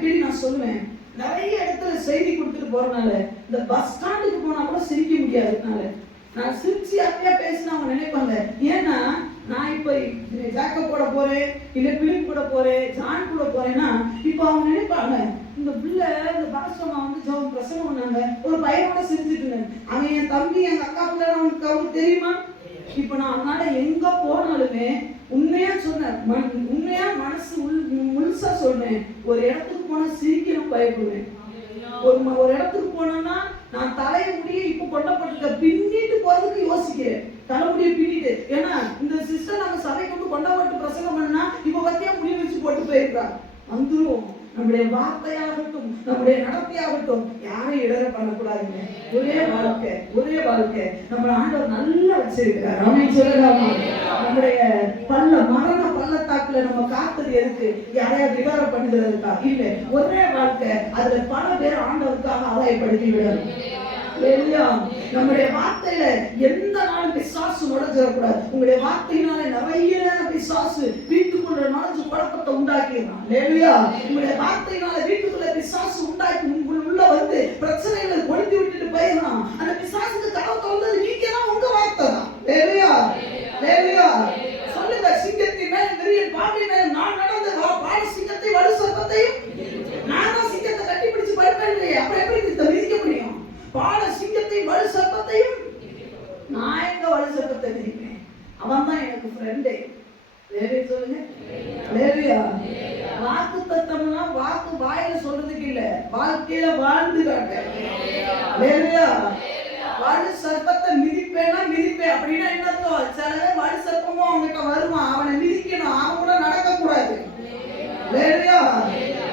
அடிக்கடி நான் சொல்லுவேன், நிறைய இடத்துல செய்தி கொடுத்துட்டு போறதுனால இந்த பஸ் ஸ்டாண்டுக்கு போனா கூட சிரிக்க முடியாதுனால நான் சிரிச்சு அப்படியே பேசினா அவங்க நினைப்பாங்க. ஏன்னா நான் இப்ப ஜாக்கப் கூட போறேன், இல்ல பிலிப் கூட போறேன், ஜான் கூட போறேன்னா இப்ப அவங்க நினைப்பாங்க, இந்த பிள்ளை இந்த பாஸ்டமா வந்து பிரசவம் பண்ணாங்க, ஒரு பையனோட சிரிச்சுட்டு அவன் என் தம்பி எங்க அக்கா பிள்ளை அவனுக்கு தெரியுமா. இப்ப நான் அதனால எங்க போனாலுமே உண்மையா சொன்னேன், உண்மையா மனசு முழுசா சொன்னேன், ஒரு இடத்துக்கு போனா சிரிக்கணும் பயப்படுவேன். ஒரு இடத்துக்கு போனோம்னா நான் தலையை முடிய இப்ப கொண்டப்பட்டு பின்னிட்டு போறதுக்கு யோசிக்கிறேன், தலைமுடியை பின்னிட்டு. ஏன்னா இந்த சிஸ்டர் நம்ம சபைக்கு வந்து கொண்டப்பட்டு பிரசங்கம் பண்ணா இப்ப பத்தியா முடிய வச்சு போட்டு போயிருக்காங்க. வந்துரும் நம்முடைய வார்த்தையாகட்டும் நம்முடைய நடத்தையாகட்டும் யாரையும் இடர பண்ணக்கூடாதுங்க. ஒரே வாழ்க்கை நம்ம ஆண்டவர் நல்லா வச்சிருக்கிறார். அவன் சொல்லலாமா, நம்முடைய மரண பள்ளத்தாக்குல நம்ம காத்தது எதுக்கு, யாரையாவது இடர பண்ணுறதுக்கா? இல்ல, ஒரே வாழ்க்கை. அதுல பல பேர் ஆண்டவருக்காக ஆதாயப்படுத்தி விடணும். நம்முடைய வார்த்தையில எந்த நாளும் பிசாசு நுழைஞ்சிடக்கூடாது. உங்களுடைய வார்த்தையினால நிறைய பிசாசு வீட்டுக்குள்ள நுழைஞ்சு குழப்பத்தை உண்டாக்கிடுறான். உங்களுடைய வார்த்தையினால வீட்டுக்குள்ள பிசாசு உண்டாக்கி உள்ள வந்து பிரச்சனைகளை கொளுத்தி விட்டுட்டு போயிடலாம். அந்த பிசாசுக்கு கனவு தோன்றது நீங்க தான், உங்க வார்த்தை தான். சொல்லுங்க, சிங்கத்தின் மேல் விரியன் பாம்பின் மேல் நான் நடந்து பால சிங்கத்தை வலு சர்ப்பத்தையும் நான் தான் சிங்கத்தை கட்டி பிடிச்சு படுப்பேன் இல்லையே, அப்புறம் எப்படி விதிக்க முடியும்? பால சிங்கத்தை வலு சர்ப்பத்தையும் நான் எங்க வலு சர்ப்பத்தை விதிப்பேன்? அவன் தான் எனக்கு ஃப்ரெண்டே. சொல்லுங்க, வாக்கு தத்தம்னா வாக்கு வாயில சொல்றதுக்கு இல்ல, வாழ்க்கையில வாழ்ந்து காட்ட. வலு சர்ப்பத்தை மிதிப்பேன்னா மிதிப்பேன் அப்படின்னா என்னத்தோ, சிலவே வலு சர்ப்பமும் அவங்கிட்ட வருவான், அவனை மிதிக்கணும், அவன் கூட நடக்க கூடாது.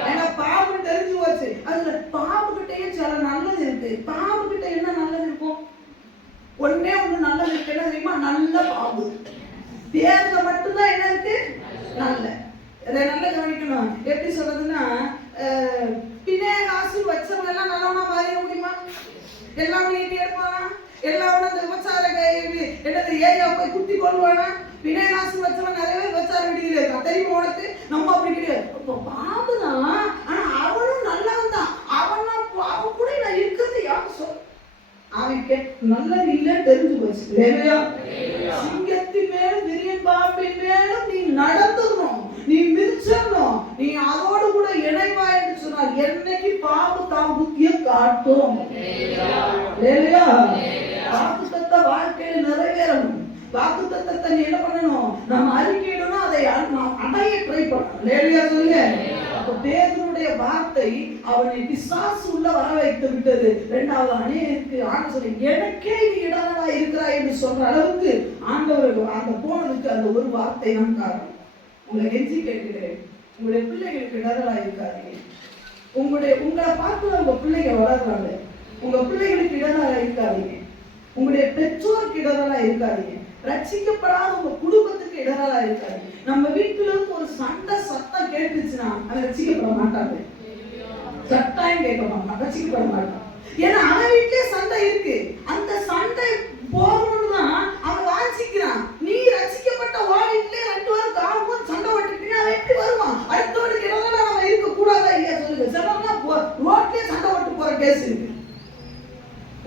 ஏன்னா பாம்பு தெரிஞ்சு போச்சு. அதுல பாம்பு கிட்டே சில நல்லது இருக்கு. பாம்பு கிட்ட என்ன நல்லது இருக்கும்? ஒன்னே ஒண்ணு நல்லது இருக்கு, என்ன தெரியுமா? நல்ல பாம்பு. பேர்ல மட்டும்தான் என்ன இருக்கு? நல்ல. இதை நல்லா கவனிக்கணும். எப்படி சொல்றதுன்னா, பிணையகாசு வச்சவங்க எல்லாம் நல்லவனா மாறிட முடியுமா? எல்லாம் நீட்டி எடுப்பானா? எல்லாரும் அந்த விபச்சார என்னது ஏரியா போய் குத்தி கொள்வானா? பிணையகாசு வச்சவன் நிறைய பேர் விபச்சார விடுதலை இருக்கா தெரியுமா உனக்கு? நம்ம அப்படி கிடையாது. பாம்பு தான், ஆனா அவனும் நல்லவன் தான். அவன் கூட நான் இருக்கிறது யாரும் சொல் அவனுக்கு நல்லது இல்லைன்னு தெரிஞ்சு போச்சு. சிங்கத்தின் மேலும் விரியன் பாம்பின் மேலும் நீ நடந்துடணும், நீ மிதிச்சிடணும், நீ அதோடு கூட இணைவா என்று சொன்னால் என்னைக்கு பாம்பு தான் புத்திய காட்டும். வாக்குத்தத்த வாழ்க்கையில நிறைவேறணும். வாக்குத்தத்தத்தை நீ என்ன பண்ணணும்? நம்ம அறிக்கையிடணும், அதை அடைய ட்ரை பண்ணணும். சொல்லுங்க. பேதுருடைய வார்த்தை அவனை பிசாசு உள்ள வர வைத்து விட்டது. இரண்டாவது அநேகருக்கு ஆண்டு சொல்லி எனக்கே நீ இடங்களா இருக்கிறாய் என்று சொல்ற அளவுக்கு ஆண்டவர் அந்த போனதுக்கு அந்த ஒரு வார்த்தை தான் காரணம். உங்களை கெஞ்சி கேட்கிறேன், உங்களுடைய பிள்ளைகளுக்கு இடங்களா இருக்காதீங்க. உங்களை பார்த்து உங்க பிள்ளைங்க வளர்றாங்க, உங்க பிள்ளைகளுக்கு இடங்களா இருக்காதீங்க. உங்களுடைய பெற்றோருக்கு இடங்களா இருக்காதீங்க. ரட்சிக்கப்படாத உங்க குடும்பத்துக்கு இடங்களா இருக்காது. நம்ம வீட்டுல இருந்து ஒரு சண்டை சத்தம் கேட்டுச்சுன்னா அது ரட்சிக்கப்பட மாட்டாங்க. சட்டாயம் கேட்க மாட்டான், ரட்சிக்கப்பட மாட்டான். ஏன்னா அவன் வீட்டிலே சண்டை இருக்கு. அந்த சண்டை போகணும்னு தான் அவன் வாஞ்சிக்கிறான். நீ ரட்சிக்கப்பட்ட வீட்டிலே 2 பேரும் காலம் சண்டை ஓட்டுட்டீங்கன்னா அவன் எப்படி வருவான்? அடுத்தவனுக்கு இடங்களா நம்ம இருக்க கூடாதா இல்லையா? சொல்லுங்க. சிலர்னா ரோட்லயே சண்டை ஓட்டு போற கேஸ் இருக்கு.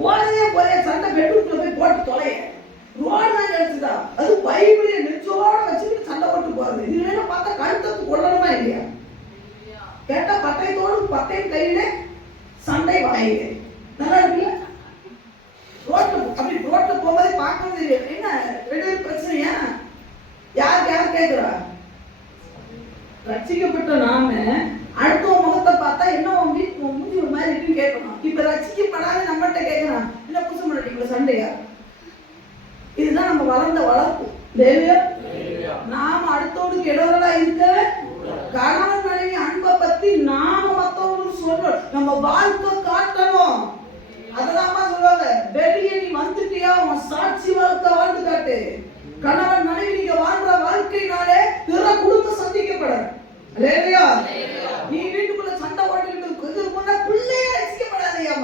போறதே சண்டை பெட்ரூம்ல போய் போட்டு தொலைய ரோடு தான் கிடைச்சதா? அது பைபிளை நெச்சோட வச்சுக்கிட்டு சண்டை போட்டு போறது. இதுல பார்த்தா கழுத்தத்து கொள்ளணுமா இல்லையா? கேட்டா பட்டயத்தோடு பட்டயம் கையில சண்டை வாங்க நல்லா இருக்குல்ல? ரோட்ல போகும்போதே பார்க்க தெரியும். என்ன ரெண்டு பிரச்சனையா? யார் கேட்கிறா? ரட்சிக்கப்பட்ட நாம அடுத்த முகத்தை பார்த்தா என்ன மூஞ்சி ஒரு மாதிரி இருக்குன்னு கேட்கணும். இப்ப ரட்சிக்கப்படாத நம்மகிட்ட கேட்கறான், இல்ல புதுசு முன்னாடி சண்டையா? இதுதான் நம்ம வளர்ந்த வளர்ப்பு. நாம அடுத்தவனுக்கு இடங்களா இருக்க கணவன் மனைவி அன்பை பத்தி நாம மத்தவங்களுக்கு சொல்றோம். நம்ம வாழ்க்கை காட்டணும். அதெல்லாம் சொல்லுவாங்க, வெளியே நீ வந்துட்டியா உன் சாட்சி வாழ்க்கை வாழ்ந்து காட்டு. கணவன் மனைவி நீங்க வாழ்ற வாழ்க்கையினாலே பிற குடும்பம் சந்திக்கப்படும். நீ வீட்டுக்குள்ள சண்டை ஓட்டிட்டு முன்ன பிள்ளைய ரசிக்கப்படாதையா?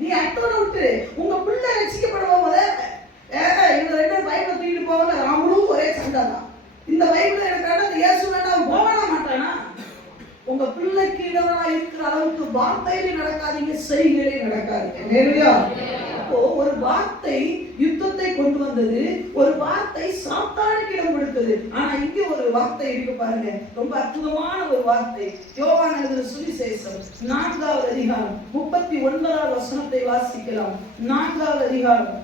நீ அடுத்தவனை விட்டு உங்க பிள்ளை ரசிக்கப்படுவோம். இவங்க 2 பேரும் பைபிளை தூக்கிட்டு போவாங்க, அவங்களும் ஒரே சண்டை தான். இந்த பைபிளை எனக்கு இயேசு வேண்டாம் போவானா மாட்டானா? உங்க உங்க பிள்ளைக்கு இடவரா இருக்கிற அளவுக்கு வார்த்தையிலே நடக்காதீங்க, செய்கையிலே நடக்காதீங்க. ஹல்லேலூயா. அப்போ ஒரு வார்த்தை யுத்தத்தை கொண்டு வந்தது, ஒரு வார்த்தை சாத்தானுக்கு இடம் கொடுத்தது. ஆனா இங்க ஒரு வார்த்தை இருக்கு பாருங்க, ரொம்ப அற்புதமான ஒரு வார்த்தை. யோவான் எழுதின சுவிசேஷம் 4வது அதிகாரம் 39வது வசனத்தை வாசிக்கலாம். 4வது அதிகாரம்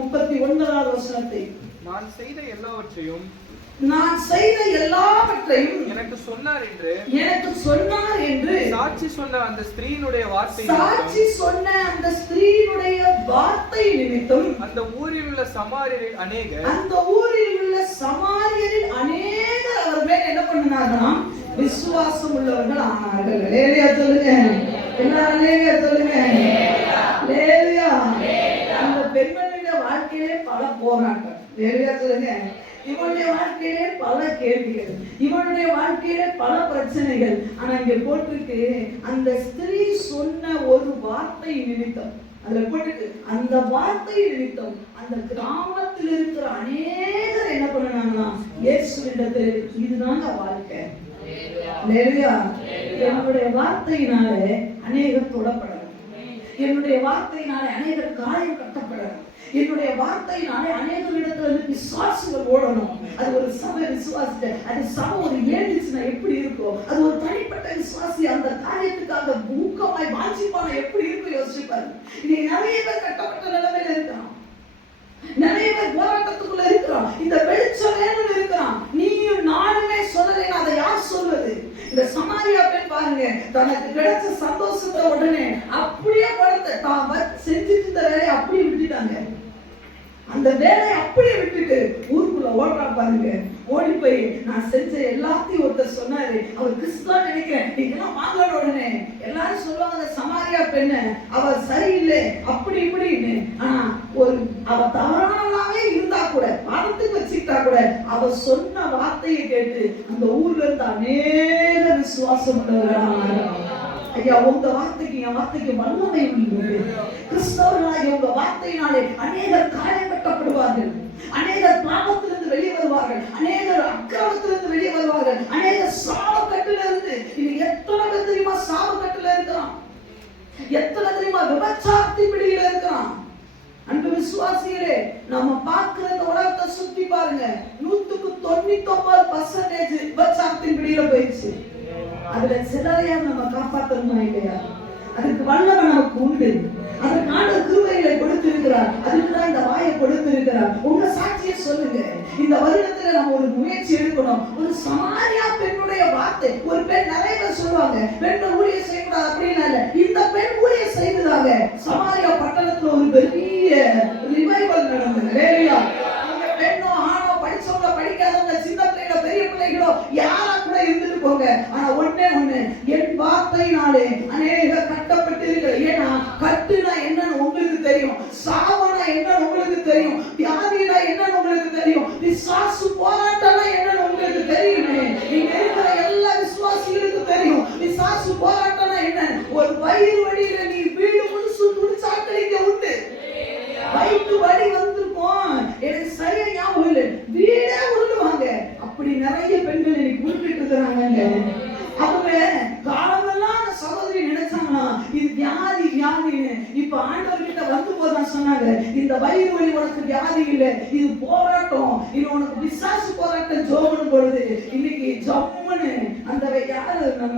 39வது வசனத்தை. நான் செய்த எல்லாவற்றையும் எனக்கு சொன்னார் என்று சாட்சி சொன்ன அந்த ஸ்திரீயினுடைய வார்த்தை நிமித்தம் அந்த ஊரில் உள்ள சமாரியரில் அநேகர் அவர் மேல் என்ன பண்ணினார்களாம்? விசுவாசம் உள்ளவர்கள் ஆனார்கள். ஹல்லேலூயா சொல்லுங்க எல்லாரும், ஹல்லேலூயா சொல்லுங்க. ஹல்லேலூயா. அந்த பெண்களுடைய வாழ்க்கையிலே பல போராட்டம். ஹல்லேலூயா சொல்லுங்க. இவனுடைய வாழ்க்கையிலே பல கேள்விகள், இவனுடைய வாழ்க்கையிலே பல பிரச்சனைகள். ஆனா இங்க போட்டிருக்கு, அந்த ஸ்திரீ சொன்ன ஒரு வார்த்தை நிமித்தம், அதுல போட்டிருக்கு, அந்த வார்த்தை நிமித்தம் அந்த கிராமத்தில் இருக்கிற அநேகர் என்ன பண்ணாங்களா? இயேசுவிடத்தில் இதுதாங்க வாழ்க்கை. ஹல்லேலூயா. என்னுடைய வார்த்தையினாலே அநேகர் தொடப்படணும், என்னுடைய வார்த்தையினாலே அநேகர் காயம் கட்டப்படணும், என்னுடைய வார்த்தையினாலே அநேகரிடத்துல விசுவாசிகள் ஓடணும். அது ஒரு சபை விசுவாசி, அது சபை ஒரு ஏழுச்சுனா எப்படி இருக்கும், அது ஒரு தனிப்பட்ட விசுவாசி அந்த காரியத்துக்காக ஊக்கமாய் வாஞ்சிப்பான எப்படி இருக்கும் யோசிப்பாரு. இன்னைக்கு நிறைய பேர் கட்டப்பட்ட நிலைமையில இருக்கிறான், நிறைய பேர் போராட்டத்துக்குள்ள இருக்கிறோம். இந்த வெளிச்சம் வேணும்னு இருக்கிறான். நீயும் நானுமே சொல்லலைன்னா அதை யார் சொல்வது? இந்த சமாரியா பெண் பாருங்க, தனக்கு கிடைச்ச சந்தோஷத்தை உடனே அப்படியே கொடுத்த தான் செஞ்சுட்டு இருந்த வேலையை அப்படியே விட்டுட்டாங்க. அந்த வேலையை அப்படியே விட்டுட்டு ஊருக்குள்ள ஓடுறா பாருங்க. ஓடி போய் நான் செஞ்ச எல்லாத்தையும் ஒருத்தர் சொன்னாரு, அவர் கிறிஸ்துவா நினைக்கிறேன், நீங்கெல்லாம் வாங்கல. உடனே எல்லாரும் சொல்லுவாங்க, அந்த சமாரியா பெண்ணு அவ சரியில்லை அப்படி இப்படின்னு. ஆனா ஒரு அவ தவறானவளாவே இருந்தா கூட, மனத்துக்கு வச்சுக்கிட்டா கூட, அவ சொன்ன வார்த்தையை கேட்டு அந்த ஊர்ல இருந்து அநேக விசுவாசம் உள்ளவர்களாக. ஐயா, உங்க வார்த்தைக்கு என் வார்த்தைக்கு வல்லமை உண்டு. கிறிஸ்தவர்களாகிய உங்க வார்த்தையினாலே அநேகர் காயம் கட்டப்படுவார்கள், அநேகர் பாவத்திலிருந்து வெளியே வருவார்கள், அநேகர் அக்கிரமத்திலிருந்து வெளியே வருவார்கள், அநேகர் சாபக்கட்டிலிருந்து. இது எத்தனை பேர் தெரியுமா சாபக்கட்டில இருக்கிறான்? எத்தனை தெரியுமா விபச்சாரத்தின் பிடியில இருக்கிறான்? அன்பு விசுவாசிகளே, நம்ம பார்க்கிற இந்த உலகத்தை சுத்தி பாருங்க, 99% விபச்சாரத்தின் பிடியில போயிடுச்சு. அதுல சிலரையா நம்ம காப்பாற்றணுமா இல்லையா? அதுக்கு வல்லவன் நமக்கு உண்டு, அதற்கான கிருபைகளை கொடுத்திருக்கிறார், அதுக்குதான் இந்த வாயை கொடுத்திருக்கிறார். உங்க சாட்சியை சொல்லுங்க. இந்த வருடத்துல நம்ம ஒரு முயற்சி எடுக்கணும். ஒரு சமாரியா பெண்ணுடைய வார்த்தை, ஒரு பெண், நிறைய பேர் சொல்லுவாங்க பெண்கள் ஊழியம் செய்யக்கூடாது அப்படின்னு இல்ல, இந்த பெண் ஊழியம் செய்ததாக சமாரியா பட்டணத்துல ஒரு பெரிய ரிவைவல் நடந்தது. வேலையா பெண்ணோ ஆணோ, படிச்சவங்க படிக்காதவங்க, சின்ன பிள்ளைகளோ பெரிய பிள்ளைகளோ யாரா கூட இருந்துட்டு போங்க. ஆனா ஒண்ணே ஒண்ணு, என் வார்த்தையினாலே அநேக கட்டப்பட்டிருக்கிறது. ஏன்னா கட்டுனா என்னன்னு உங்களுக்கு தெரியும், சாவனா என்னன்னு உங்களுக்கு தெரியும், வியாதினா என்னன்னு உங்களுக்கு தெரியும், விசுவாச போராட்டம்னா என்னன்னு உங்களுக்கு தெரியுமே. இங்க இருக்கிற எல்லா விசுவாசிகளுக்கு தெரியும் விசுவாச போராட்டம்னா என்னன்னு. ஒரு வயிறு வழியில நீ வீடு முழுசு முடிச்சாக்களிக்க உண்டு. வயிற்று வலி வந்திருக்கும், எனக்கு சரியா ஞாபகம் இல்லை, வீடே உருளுவாங்க. அப்படி நிறைய பெண்கள் இன்னைக்கு உருட்டிட்டு இருக்கிறாங்க. அவங்க காலமெல்லாம் அந்த சகோதரி நினைச்சாங்கன்னா இது வியாதி வியாதின்னு. இப்ப ஆண்டவர்கிட்ட வந்து போதான் சொன்னாங்க, இந்த வயிறு வலி உனக்கு வியாதி இல்லை, இது போராட்டம், இது உனக்கு விசுவாச போராட்டம். ஜோபன் பொழுது இன்னைக்கு ஜம்முன்னு அந்த யாரு நம்ம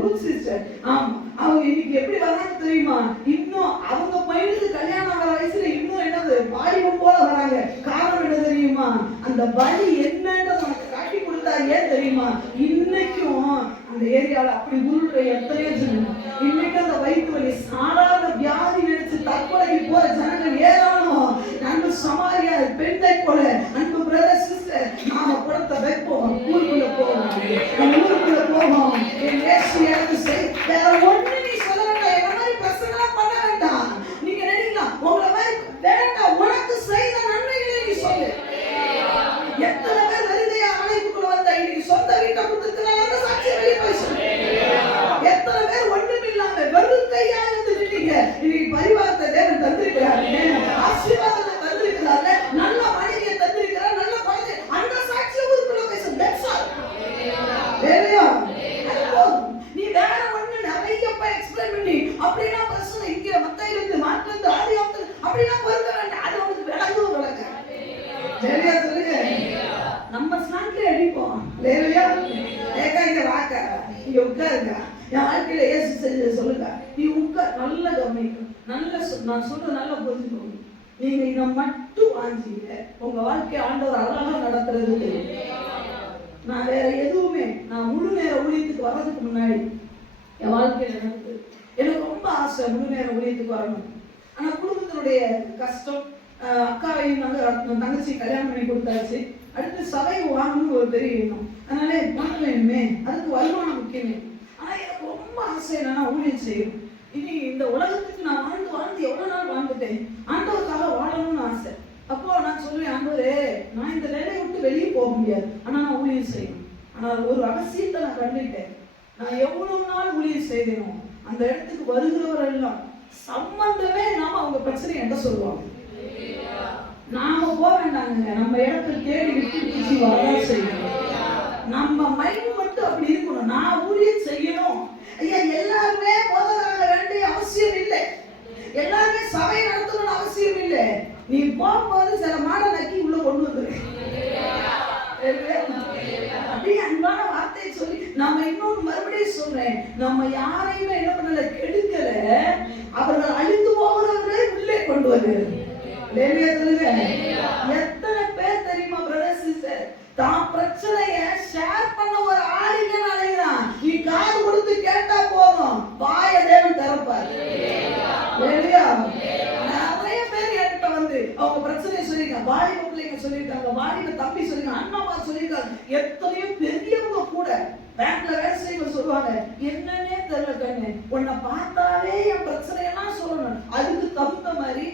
ரூத் சிஸ்டர், ஆமா, அவங்க இன்னைக்கு எப்படி வராங்க தெரியுமா? இன்னும் அவங்க பையனுக்கு கல்யாணம் ஆகிற வயசுல இன்னும் என்னது வாலிபம் போல வராங்க. காரணம் என்ன தெரியுமா? அந்த வலி என்னன்றது உனக்கு காட்டி கொடுத்தா. ஏன் தெரியுமா? இன்னைக்கும் அந்த ஏரியால அப்படி உருளுற எத்தனையோ ஜனங்கள், இன்னைக்கு அந்த வயிற்று வலி சாதாரண வியாதி நினைச்சு தற்கொலைக்கு போற ஜனங்கள் ஏராளம். அன்பு சமாரியா பெண்ணை போல, அன்பு பிரதர் சிஸ்டர், நாம குடத்தை வைப்போம், ஊருக்குள்ள போவோம், ஊருக்குள்ள போவோம். வேற ஒண்ணு நீ சொல்ல வேண்டாம், என்ன மாதிரி பிரச்சனை பண்ண வேண்டாம். நீங்க நினைக்கலாம் உங்களை மாதிரி வேண்டாம், உனக்கு செய்த நன்மைகளை நீ சொல்லு. எத்தனை பேர் வெறுதையா அழைப்புக்குள்ள வந்தா இன்னைக்கு சொந்த வீட்டை கொடுத்துருக்கிறாங்க, அந்த சாட்சியை வெளியே போய் சொல்லு. எத்தனை பேர் ஒண்ணு அப்படிலாம் பொறுக்க வேண்டாம். அது உங்களுக்கு விளங்க. சரியா சொல்லுங்க. நம்ம ஸ்லாங்க்ல அடிப்போம். லேலையா ஏக்கா இங்க வாக்கா, இங்க உட்காருங்க, என் வாழ்க்கையில ஏசு செஞ்ச சொல்லுங்க, நீ உட்கார், நல்லா கவனிக்கும், நல்ல நான் சொல்றது நல்லா புரிஞ்சுக்கோங்க. நீங்க இதை மட்டும் வாங்கிங்க, உங்க வாழ்க்கை ஆண்டவர் அழகா நடத்துறது தெரியும். நான் வேற எதுவுமே, நான் முழு நேர ஊழியத்துக்கு வர்றதுக்கு முன்னாடி என் வாழ்க்கையில எனக்கு ரொம்ப ஆசை முழு நேர ஊழியத்துக்கு வரணும். ஆனா குடும்பத்தினுடைய கஷ்டம், அக்காவையும் தங்கச்சி கல்யாணம் பண்ணி கொடுத்தாச்சு, அடுத்து சபை வாங்கணும்னு ஒரு பெரிய எண்ணம். அதனால பணம் வேணுமே, அதுக்கு வருமானம் முக்கியமே. ஆனா எனக்கு ரொம்ப ஆசை என்னன்னா ஊழியம் செய்யணும். இனி இந்த உலகத்துக்கு நான் வாழ்ந்து எவ்வளவு நாள் வாழ்ந்துட்டேன், ஆண்டவருக்காக வாழணும்னு ஆசை. அப்போ நான் சொல்லுவேன், ஆண்டவரே நான் இந்த வேலையை விட்டு வெளியே போக முடியாது, ஆனா நான் ஊழியம் செய்யணும். ஆனா ஒரு அவசியத்தை நான் கண்டுட்டேன். நான் எவ்வளவு நாள் ஊழியம் செய்தேனோ அந்த இடத்துக்கு வருகிறவர் எல்லாம் சம்பந்தமே நாம அவங்க பிரச்சனை என்ன சொல்லுவாங்க. நாம போக வேண்டாங்க, நம்ம இடத்தை தேடி விட்டு வரதான் செய்யணும். நம்ம மைண்ட் மட்டும் அப்படி இருக்கணும், நான் ஊழியம் செய்யணும். ஐயா எல்லாருமே போதகராக வேண்டிய அவசியம் இல்லை, எல்லாருமே சபை நடத்தணும்னு அவசியம் இல்லை. நீ போகும்போது சில மாடை நக்கி உள்ள கொண்டு வந்துரு. அப்படியே அன்பான வார்த்தையை சொல்லி நம்ம இன்னொன்று மறுபடியும் சொல்றேன், நம்ம யாரையுமே என்ன பண்ணல, கெடுக்கல. அவர்கள் அழிந்து போகிறவர்களே உள்ளே கொண்டு வருகிறது. எத்தனை பேர் தெரியுமா பிரதர் சிஸ்டர், தான் பிரச்சனைய ஷேர் பண்ண ஒரு ஆளுங்க அலைகிறான். நீ காது கொடுத்து கேட்டா போதும், வாய தேவன் திறப்பார். நிறைய பேர் என்கிட்ட வந்து அவங்க பிரச்சனையை சொல்லிருக்காங்க, வாலிப பிள்ளைங்க சொல்லியிருக்காங்க, வாலிப தம்பி சொல்லிருக்காங்க, அண்ணாமா சொல்லியிருக்காங்க. எத்தனையோ பெரியவங்க கூட பேங்க்ல வேலை செய்ய சொல்லுவாங்க, என்னன்னே தெரியல கண்ணு, உன்னை பார்த்தாலே என் பிரச்சனையெல்லாம் சொல்லணும். அதுக்கு தகுந்த மாதிரி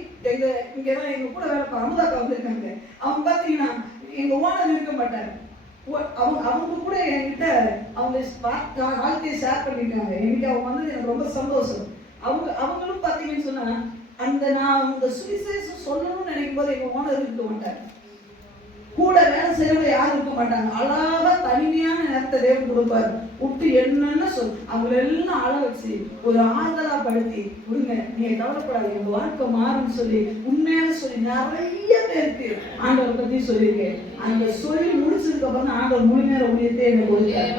இங்கதான் எங்க கூட வேலை அமுதாக்கா வந்திருக்காங்க. அவங்க பாத்தீங்கன்னா எங்க ஓனர் இருக்க மாட்டாங்க, அவங்க கூட என்கிட்ட அவங்க வாழ்க்கையை ஷேர் பண்ணிட்டாங்க. எனக்கு அவங்க வந்து எனக்கு ரொம்ப சந்தோஷம். அவங்களும் பாத்தீங்கன்னு சொன்னா அந்த நான் இந்த சுவிசேஷம் சொல்லணும்னு நினைக்கும் போது எங்க ஓனர் இருக்க மாட்டாங்க, கூட வேலை செய்யறவங்க யாரும் இருக்க மாட்டாங்க. அழகா தனிமையான நேரத்தை தேவன் கொடுப்பாரு. விட்டு என்னன்னு அவங்களை எல்லாம் அழ வச்சு ஒரு ஆறுதலா படுத்தி விடுங்க, நீங்க கவலைப்படாது, எங்க வாழ்க்கை மாறும்னு சொல்லி உண்மையான சொல்லி நிறைய பேருக்கு ஆண்டவரை பத்தி சொல்லியிருக்கேன். அந்த சொல்லி முடிச்சதுக்கு அப்புறம் ஆண்டவர் முழு நேர ஊழியத்தை என்ன கொடுத்தாரு.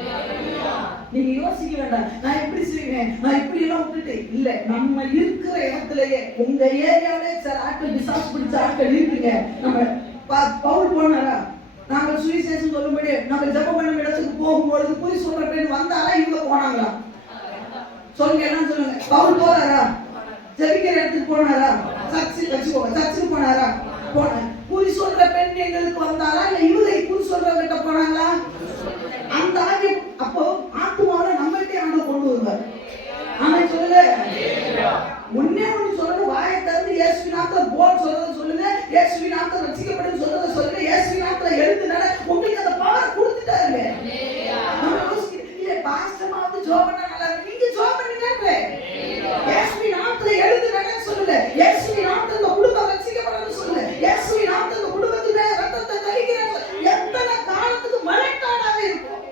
நீங்க யோசிக்க வேண்டாம், நான் எப்படி செய்வேன், நான் இப்படி எல்லாம் விட்டுட்டு இல்ல. நம்ம இருக்கிற இடத்துலயே உங்க ஏரியாவிலே சில ஆட்கள் பிசாசு பிடிச்ச ஆட்கள் இருக்குங்க. நம்ம பவுல் போனாரா, நாங்கள் சுவிசேஷம் சொல்லும்படி நாங்கள் ஜெபம் பண்ணும் இடத்துக்கு போகும்பொழுது குறி சொல்ற பெண் வந்தாரா, இவங்க போனாங்களா? சொல்லுங்க, எல்லாம் சொல்லுங்க. பவுல் போறாரா, ஜெபிக்கிற இடத்துக்கு போனாரா, சர்ச்சுக்கு போனாரா? போன. குறி சொல்ற பெண் எங்களுக்கு வந்தாரா, இல்ல இவங்க குறி சொல்றவங்கிட்ட போனாங்களா? அந்த ஆகிய அப்போ ஆத்மாவில நம்மகிட்டே ஆண்ட கொண்டு வருவார். ஆனா சொல்லுங்க, முன்னே ஒண்ணு சொல்லணும், வாயை திறந்து இயேசுவின் நாமத்தில் போன்னு சொல்றத சொல்லுங்க, இயேசுவின் நாமத்தில் ரட்சிக்கப்படும் சொல்றத சொல்லுங்க, இயேசுவின் நாமத்தில் எழுதுனால உங்களுக்கு அந்த பவர் கொடுத்துட்டாருங்க. நம்ம யோசிக்கிறோம், இல்ல பாஸ்டமாவது ஜெபம் பண்ணா நல்லா இருக்கு, நீங்க ஜெபம் பண்ணுங்க. இயேசுவின் நாமத்தில் எழுதுனால சொல்லுங்க, இயேசுவின் நாமத்தில் இந்த குடும்பம் ரட்சிக்கப்படும் சொல்லுங்க, இயேசுவின் நாமத்தில் இந்த குடும்பத்துல ரத்தத்தை தெளிக்கிறாங்க. எத்தனை காலத்துக்கு மழைக்காடாக இருக்கும்,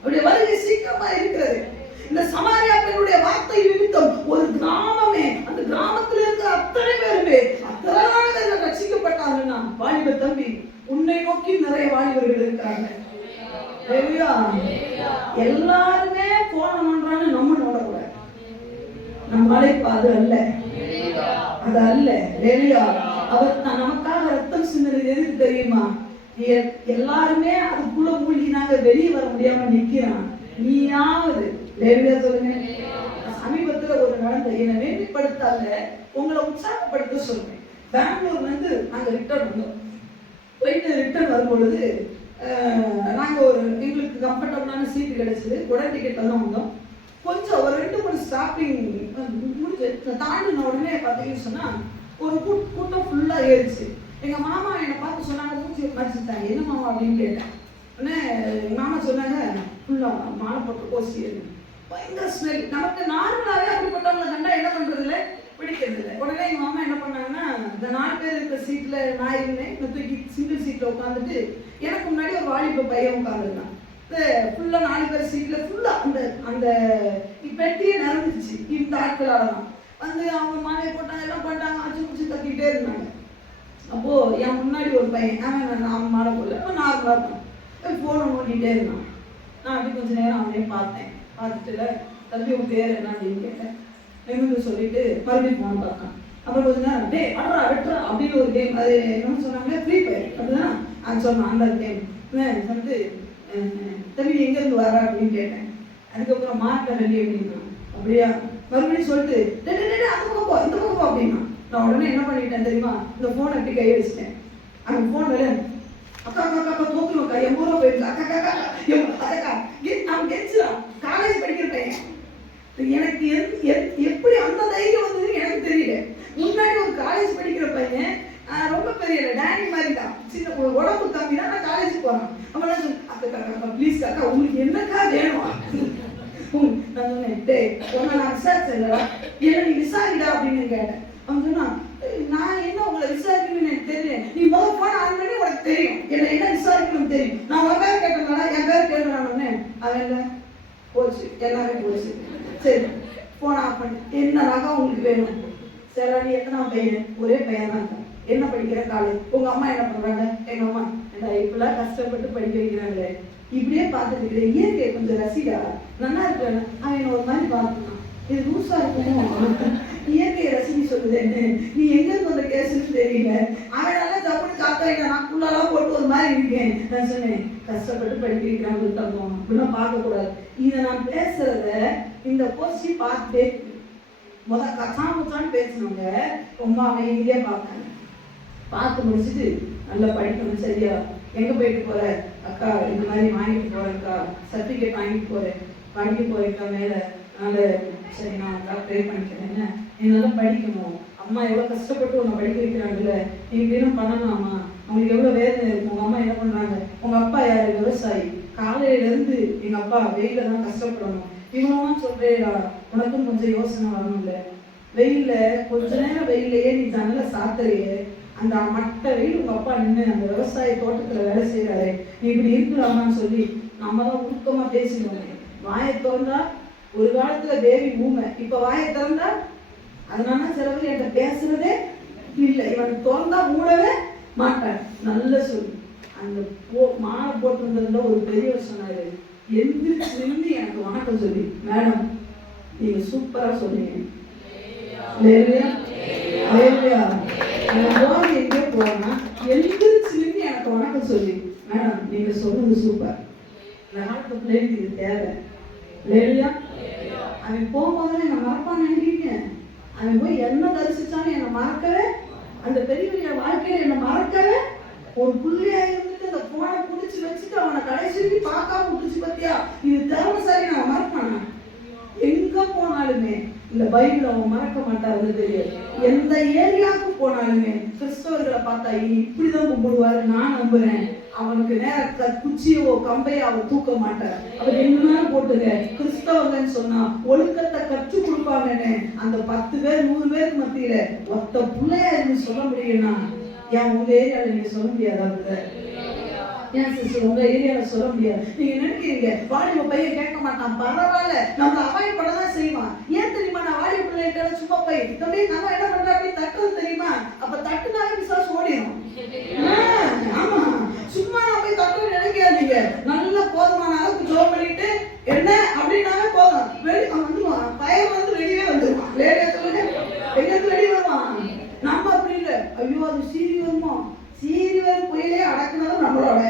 அப்படி வருகை சீக்கிரமா இருக்கிறது. இந்த சமாரியா பெண்ணுடைய வார்த்தை நிமித்தம் ஒரு கிராமமே, அந்த கிராமத்தில் இருக்கிற அத்தனை பேருமே அத்தனை ரட்சிக்கப்பட்டாங்கன்னா, வாலிப தம்பி உன்னை நோக்கி நிறைய வாலிபர்கள் இருக்காங்க. எல்லாருமே போனோம்ன்றான்னு நம்ம நோடக்கூடாது. நம்ம அழைப்பு அது அல்ல, அது அல்ல. அவர் நமக்காக ரத்தம் சிந்தனை எதுக்கு தெரியுமா? எல்லாருமே அதுக்குள்ள மூழ்கினாங்க, வெளியே வர முடியாம நிக்கிறான். நீயாவது சொல்லுங்க. சமீபத்துல ஒரு நடந்த என்னை வேண்டிப்படுத்தால உங்களை உற்சாகப்படுத்த சொல்றேன். பெங்களூர்ல இருந்து நாங்க ரிட்டர்ன் வந்தோம். போயிட்டு ரிட்டர்ன் வரும்பொழுது நாங்க ஒரு எங்களுக்கு கம்ஃபர்டபுளான சீட்டு கிடைச்சது. உடனே டிக்கெட் தான் வந்தோம். கொஞ்சம் ஒரு 2-3 ஸ்டாப்பிங் முடிஞ்சு தாண்டின உடனே பார்த்தீங்கன்னு சொன்னா ஒரு கூட்டம் ஃபுல்லா ஏறிச்சு. எங்க மாமா என்னை பார்த்து சொன்னாங்க, மூஞ்சி மறைச்சிட்டாங்க. என்ன மாமா அப்படின்னு கேட்டேன். உடனே எங்க மாமா சொன்னாங்க, ஃபுல்லா மாலை போட்டு கோசி பயங்கர ஸ்மெல். நமக்கு நார்மலாவே அப்படிப்பட்டவங்களை கண்டா என்ன பண்றது இல்லை, பிடிக்கிறது இல்லை. உடனே எங்க மாமா என்ன பண்ணாங்கன்னா, இந்த 4 பேர் இருக்கிற சீட்ல நான் இருந்தேன், தூக்கி சிங்கிள் சீட்ல உட்காந்துட்டு எனக்கு முன்னாடி ஒரு வாலிப பையன் உட்காந்துருந்தான். ஃபுல்லா 4 பேர் சீட்ல ஃபுல்லா அந்த அந்த பெட்டியே நிறந்துச்சு. இந்த ஆட்களால தான் வந்து அவங்க மாலையை போட்டாங்க, எல்லாம் பண்ணிட்டாங்க, ஆச்சு பிடிச்சி கத்திக்கிட்டே இருந்தாங்க. அப்போ என் முன்னாடி ஒரு பையன், நான் மாட போடல, இப்போ நார்மலாக இருக்கான், ஃபோனை நோண்டிகிட்டே இருந்தான். நான் அப்படி கொஞ்ச நேரம் அவனையும் பார்த்தேன். பார்த்துட்டுல தம்பி உன் பேர் என்ன அப்படின்னு கேட்டேன். நிமிந்து சொல்லிட்டு மறுபடியும் ஃபோன் பார்த்தான். அப்புறம் கொஞ்ச நேரம் டே அட்ரா வெட்ரா அப்படின்னு ஒரு கேம், அது என்னன்னு சொன்னாங்க, ஃப்ரீ ஃபயர் அப்படிதான் அது சொன்னான். அந்த கேம் வந்து தம்பி எங்கேருந்து வர அப்படின்னு கேட்டேன். அதுக்கப்புறம் மார்க்க ரெடி அப்படின்னா அப்படியா மறுபடியும் சொல்லிட்டு அந்த பக்கம் போ இந்த பக்கம் போ அப்படின்னா நான் உடனே என்ன பண்ணிட்டேன் தெரியுமா, இந்த ஃபோனை எப்படி கை வச்சுட்டேன். அந்த ஃபோன் வேலை அக்கா அக்கா அக்கா தோத்துருக்கா 80 ரூபா போயிருக்கு அக்கா அக்கா அக்கா அவன் கெஞ்சுறான். காலேஜ் படிக்கிற பையன். எனக்கு எப்படி அந்த தைரியம் வந்ததுன்னு எனக்கு தெரியல. முன்னாடி ஒரு காலேஜ் படிக்கிற பையன், ரொம்ப பெரிய டேனி மாதிரி தான், சின்ன ஒரு உடம்பு கம்மி தான், நான் காலேஜுக்கு போறேன். அவன் அக்கா அக்கா ப்ளீஸ் அக்கா உங்களுக்கு என்னக்கா வேணும். நான் சொன்னேன் டே உன்னை நான் விசாரிச்சேன்டா, என்ன நீ விசாரிடா அப்படின்னு கேட்டேன். அவன் சொன்னான் நான் என்ன உங்களை விசாரிக்கணும்னு எனக்கு தெரியல, நீ முதல் போன ஆன் பண்ணி உனக்கு தெரியும் என்ன விசாரிக்கணும்னு தெரியும். நான் உன் பேர் கேட்டேன்னா என் பேர் கேட்கறானே அவன் போச்சு, எல்லாமே போச்சு. சரி போன ஆஃப் பண்ணி என்ன ரகம் உங்களுக்கு வேணும். சரி நீ எத்தனை பையன், ஒரே பையன் தான் இருக்கான், என்ன படிக்கிற காலேஜ், உங்க அம்மா என்ன பண்றாங்க, எங்க அம்மா என்ன இப்பெல்லாம் கஷ்டப்பட்டு படிக்க வைக்கிறாங்களே. இப்படியே பார்த்துட்டு இருக்கிறேன். இயற்கை கொஞ்சம் ரசிகா நல்லா இருக்கிறேன். அவன் ஒரு மாதிரி பார்த்துனான், இது லூசா இருக்குமோ இயற்கையை ரசிக்க சொல்லுதேன்னு, நீ எங்க இருந்து வந்த கேஸ்ன்னு தெரியல. அவன் நல்லா ஜப்புன்னு காத்தா நான் குள்ளாலாம் போட்டு ஒரு மாதிரி இருக்கேன். நான் சொன்னேன் கஷ்டப்பட்டு படிக்க வைக்கிறாங்க தப்போம் அப்படிலாம் பார்க்கக்கூடாது. இதை நான் பேசுறத இந்த போஸ்டி பார்த்துட்டே கச்சாமுச்சான்னு பேசினவங்க ரொம்ப அமைதியா பார்த்தாங்க. பார்த்து முடிச்சுட்டு நல்லா படிக்கணும் சரியா, எங்க போயிட்டு போற அக்கா, இந்த மாதிரி வாங்கிட்டு போறேன்க்கா, சர்டிஃபிகேட் வாங்கிட்டு போறேன், படிக்க போறேன்க்கா மேல, அதனால சரி நான் அக்கா ப்ரே பண்ணிக்கிறேன், என்னால படிக்கணும், அம்மா எவ்வளவு கஷ்டப்பட்டு உன்னை படிக்க வைக்கிறாங்கல்ல, நீ இப்படியும் பண்ணலாமா, அவங்களுக்கு எவ்வளவு வேதனை இருக்கும். உங்க அம்மா என்ன பண்றாங்க, உங்க அப்பா யாரு விவசாயி, காலையில இருந்து எங்க அப்பா வெயில தான் கஷ்டப்படணும், இவனும் சொல்றேடா உனக்கும் கொஞ்சம் யோசனை வரணும்ல, வெயில்ல கொஞ்ச நேரம் வெயிலையே நீ ஜன்னல சாத்துறையே, அந்த மட்டை வெயில் உங்க அப்பா நின்று அந்த விவசாய தோட்டத்துல வேலை செய்யறாரு, நீ இப்படி இருக்கலாமான்னு சொல்லி நம்ம தான் உருக்கமா பேசிடுவோம். வாயை திறந்தா ஒரு காலத்துல தேவி ஊமை, இப்ப வாயை திறந்தா அதனால சில பேர் என்கிட்ட பேசுறதே இல்லை, இவன் திறந்தா மூடவே மாட்டான். நல்ல சொல்லு. அந்த மாலை போட்டிருந்ததுல ஒரு பெரியவர் சொன்னாரு, எந்திரிச்சு நின்று எனக்கு வணக்கம் சொல்லி, மேடம் நீங்க சூப்பரா சொன்னீங்க, எங்கே போனா எந்திரிச்சு நின்று எனக்கு வணக்கம் சொல்லி, மேடம் நீங்க சொன்னது சூப்பர், நாட்டு பிள்ளைக்கு இது தேவை இல்லையா. அவன் போகும்போது என்னை மறப்பான்னு நினைக்கிறீங்க, அவன் போய் என்ன தரிசிச்சாலும் என்னை மறக்கவே, அந்த பெரிய வாழ்க்கையில என்னை மறக்கவே, ஒரு புள்ளையா இருந்துட்டு அந்த போனை பிடிச்சி வச்சுட்டு அவனை கடைசிக்கு பார்க்காம பிடிச்சி பார்த்தியா, இது திறமசாலி நான் மறப்பானா. எங்க போனாலுமே இந்த பைபிள் அவன் மறக்க மாட்டாரு தெரியாது. எந்த ஏரியாவுக்கு போனாலுமே கிறிஸ்தவர்களை பார்த்தா இப்படிதான் கும்பிடுவாரு நான் நம்புறேன். அவனுக்கு நேர குச்சியோ கம்பையோ அவர் தூக்க மாட்டார். அவர் என்னன்னாலும் போட்டுங்க, கிறிஸ்தவங்கன்னு சொன்னா ஒழுக்கத்தை கற்றுக் கொடுப்பாங்கன்னு அந்த 10 பேர் 100 பேருக்கு மத்தியில ஒத்த பிள்ளையா இருந்து சொல்ல முடியும்னா ஏன் உங்க ஏரியால நீங்க சொல்ல முடியாதா? ஏன் சிஸ்டர் உங்க ஏரியால சொல்ல முடியாது? நீங்க நினைக்கிறீங்க வாலிப பையன் கேட்க மாட்டான், பரவாயில்ல நம்ம அவாய்ட் பண்ண தான் செய்வான். ஏன் தெரியுமா, நான் வாலிப பிள்ளைகிட்ட சும்மா போய் அப்படியே நம்ம என்ன பண்ற அப்படி தட்டுறது தெரியுமா, அப்ப தட்டுனாலே விசாஸ் ஓடிடும். ஆமா சும்மா நான் போய் தட்டு நினைக்காதீங்க, நல்ல போதுமான அளவுக்கு ஜோம் பண்ணிட்டு என்ன அப்படின்னாவே போதும், வெளியே வந்துடுவான், பையன் வந்து வெளியே வந்துடுவான். லேடியா சொல்லுங்க, எங்களுக்கு வெளியே வருவான். நம்ம அப்படி இல்லை, ஐயோ அது சீரி வருமா, சீரியல் புயலே அடக்குனதும் நம்மளோட.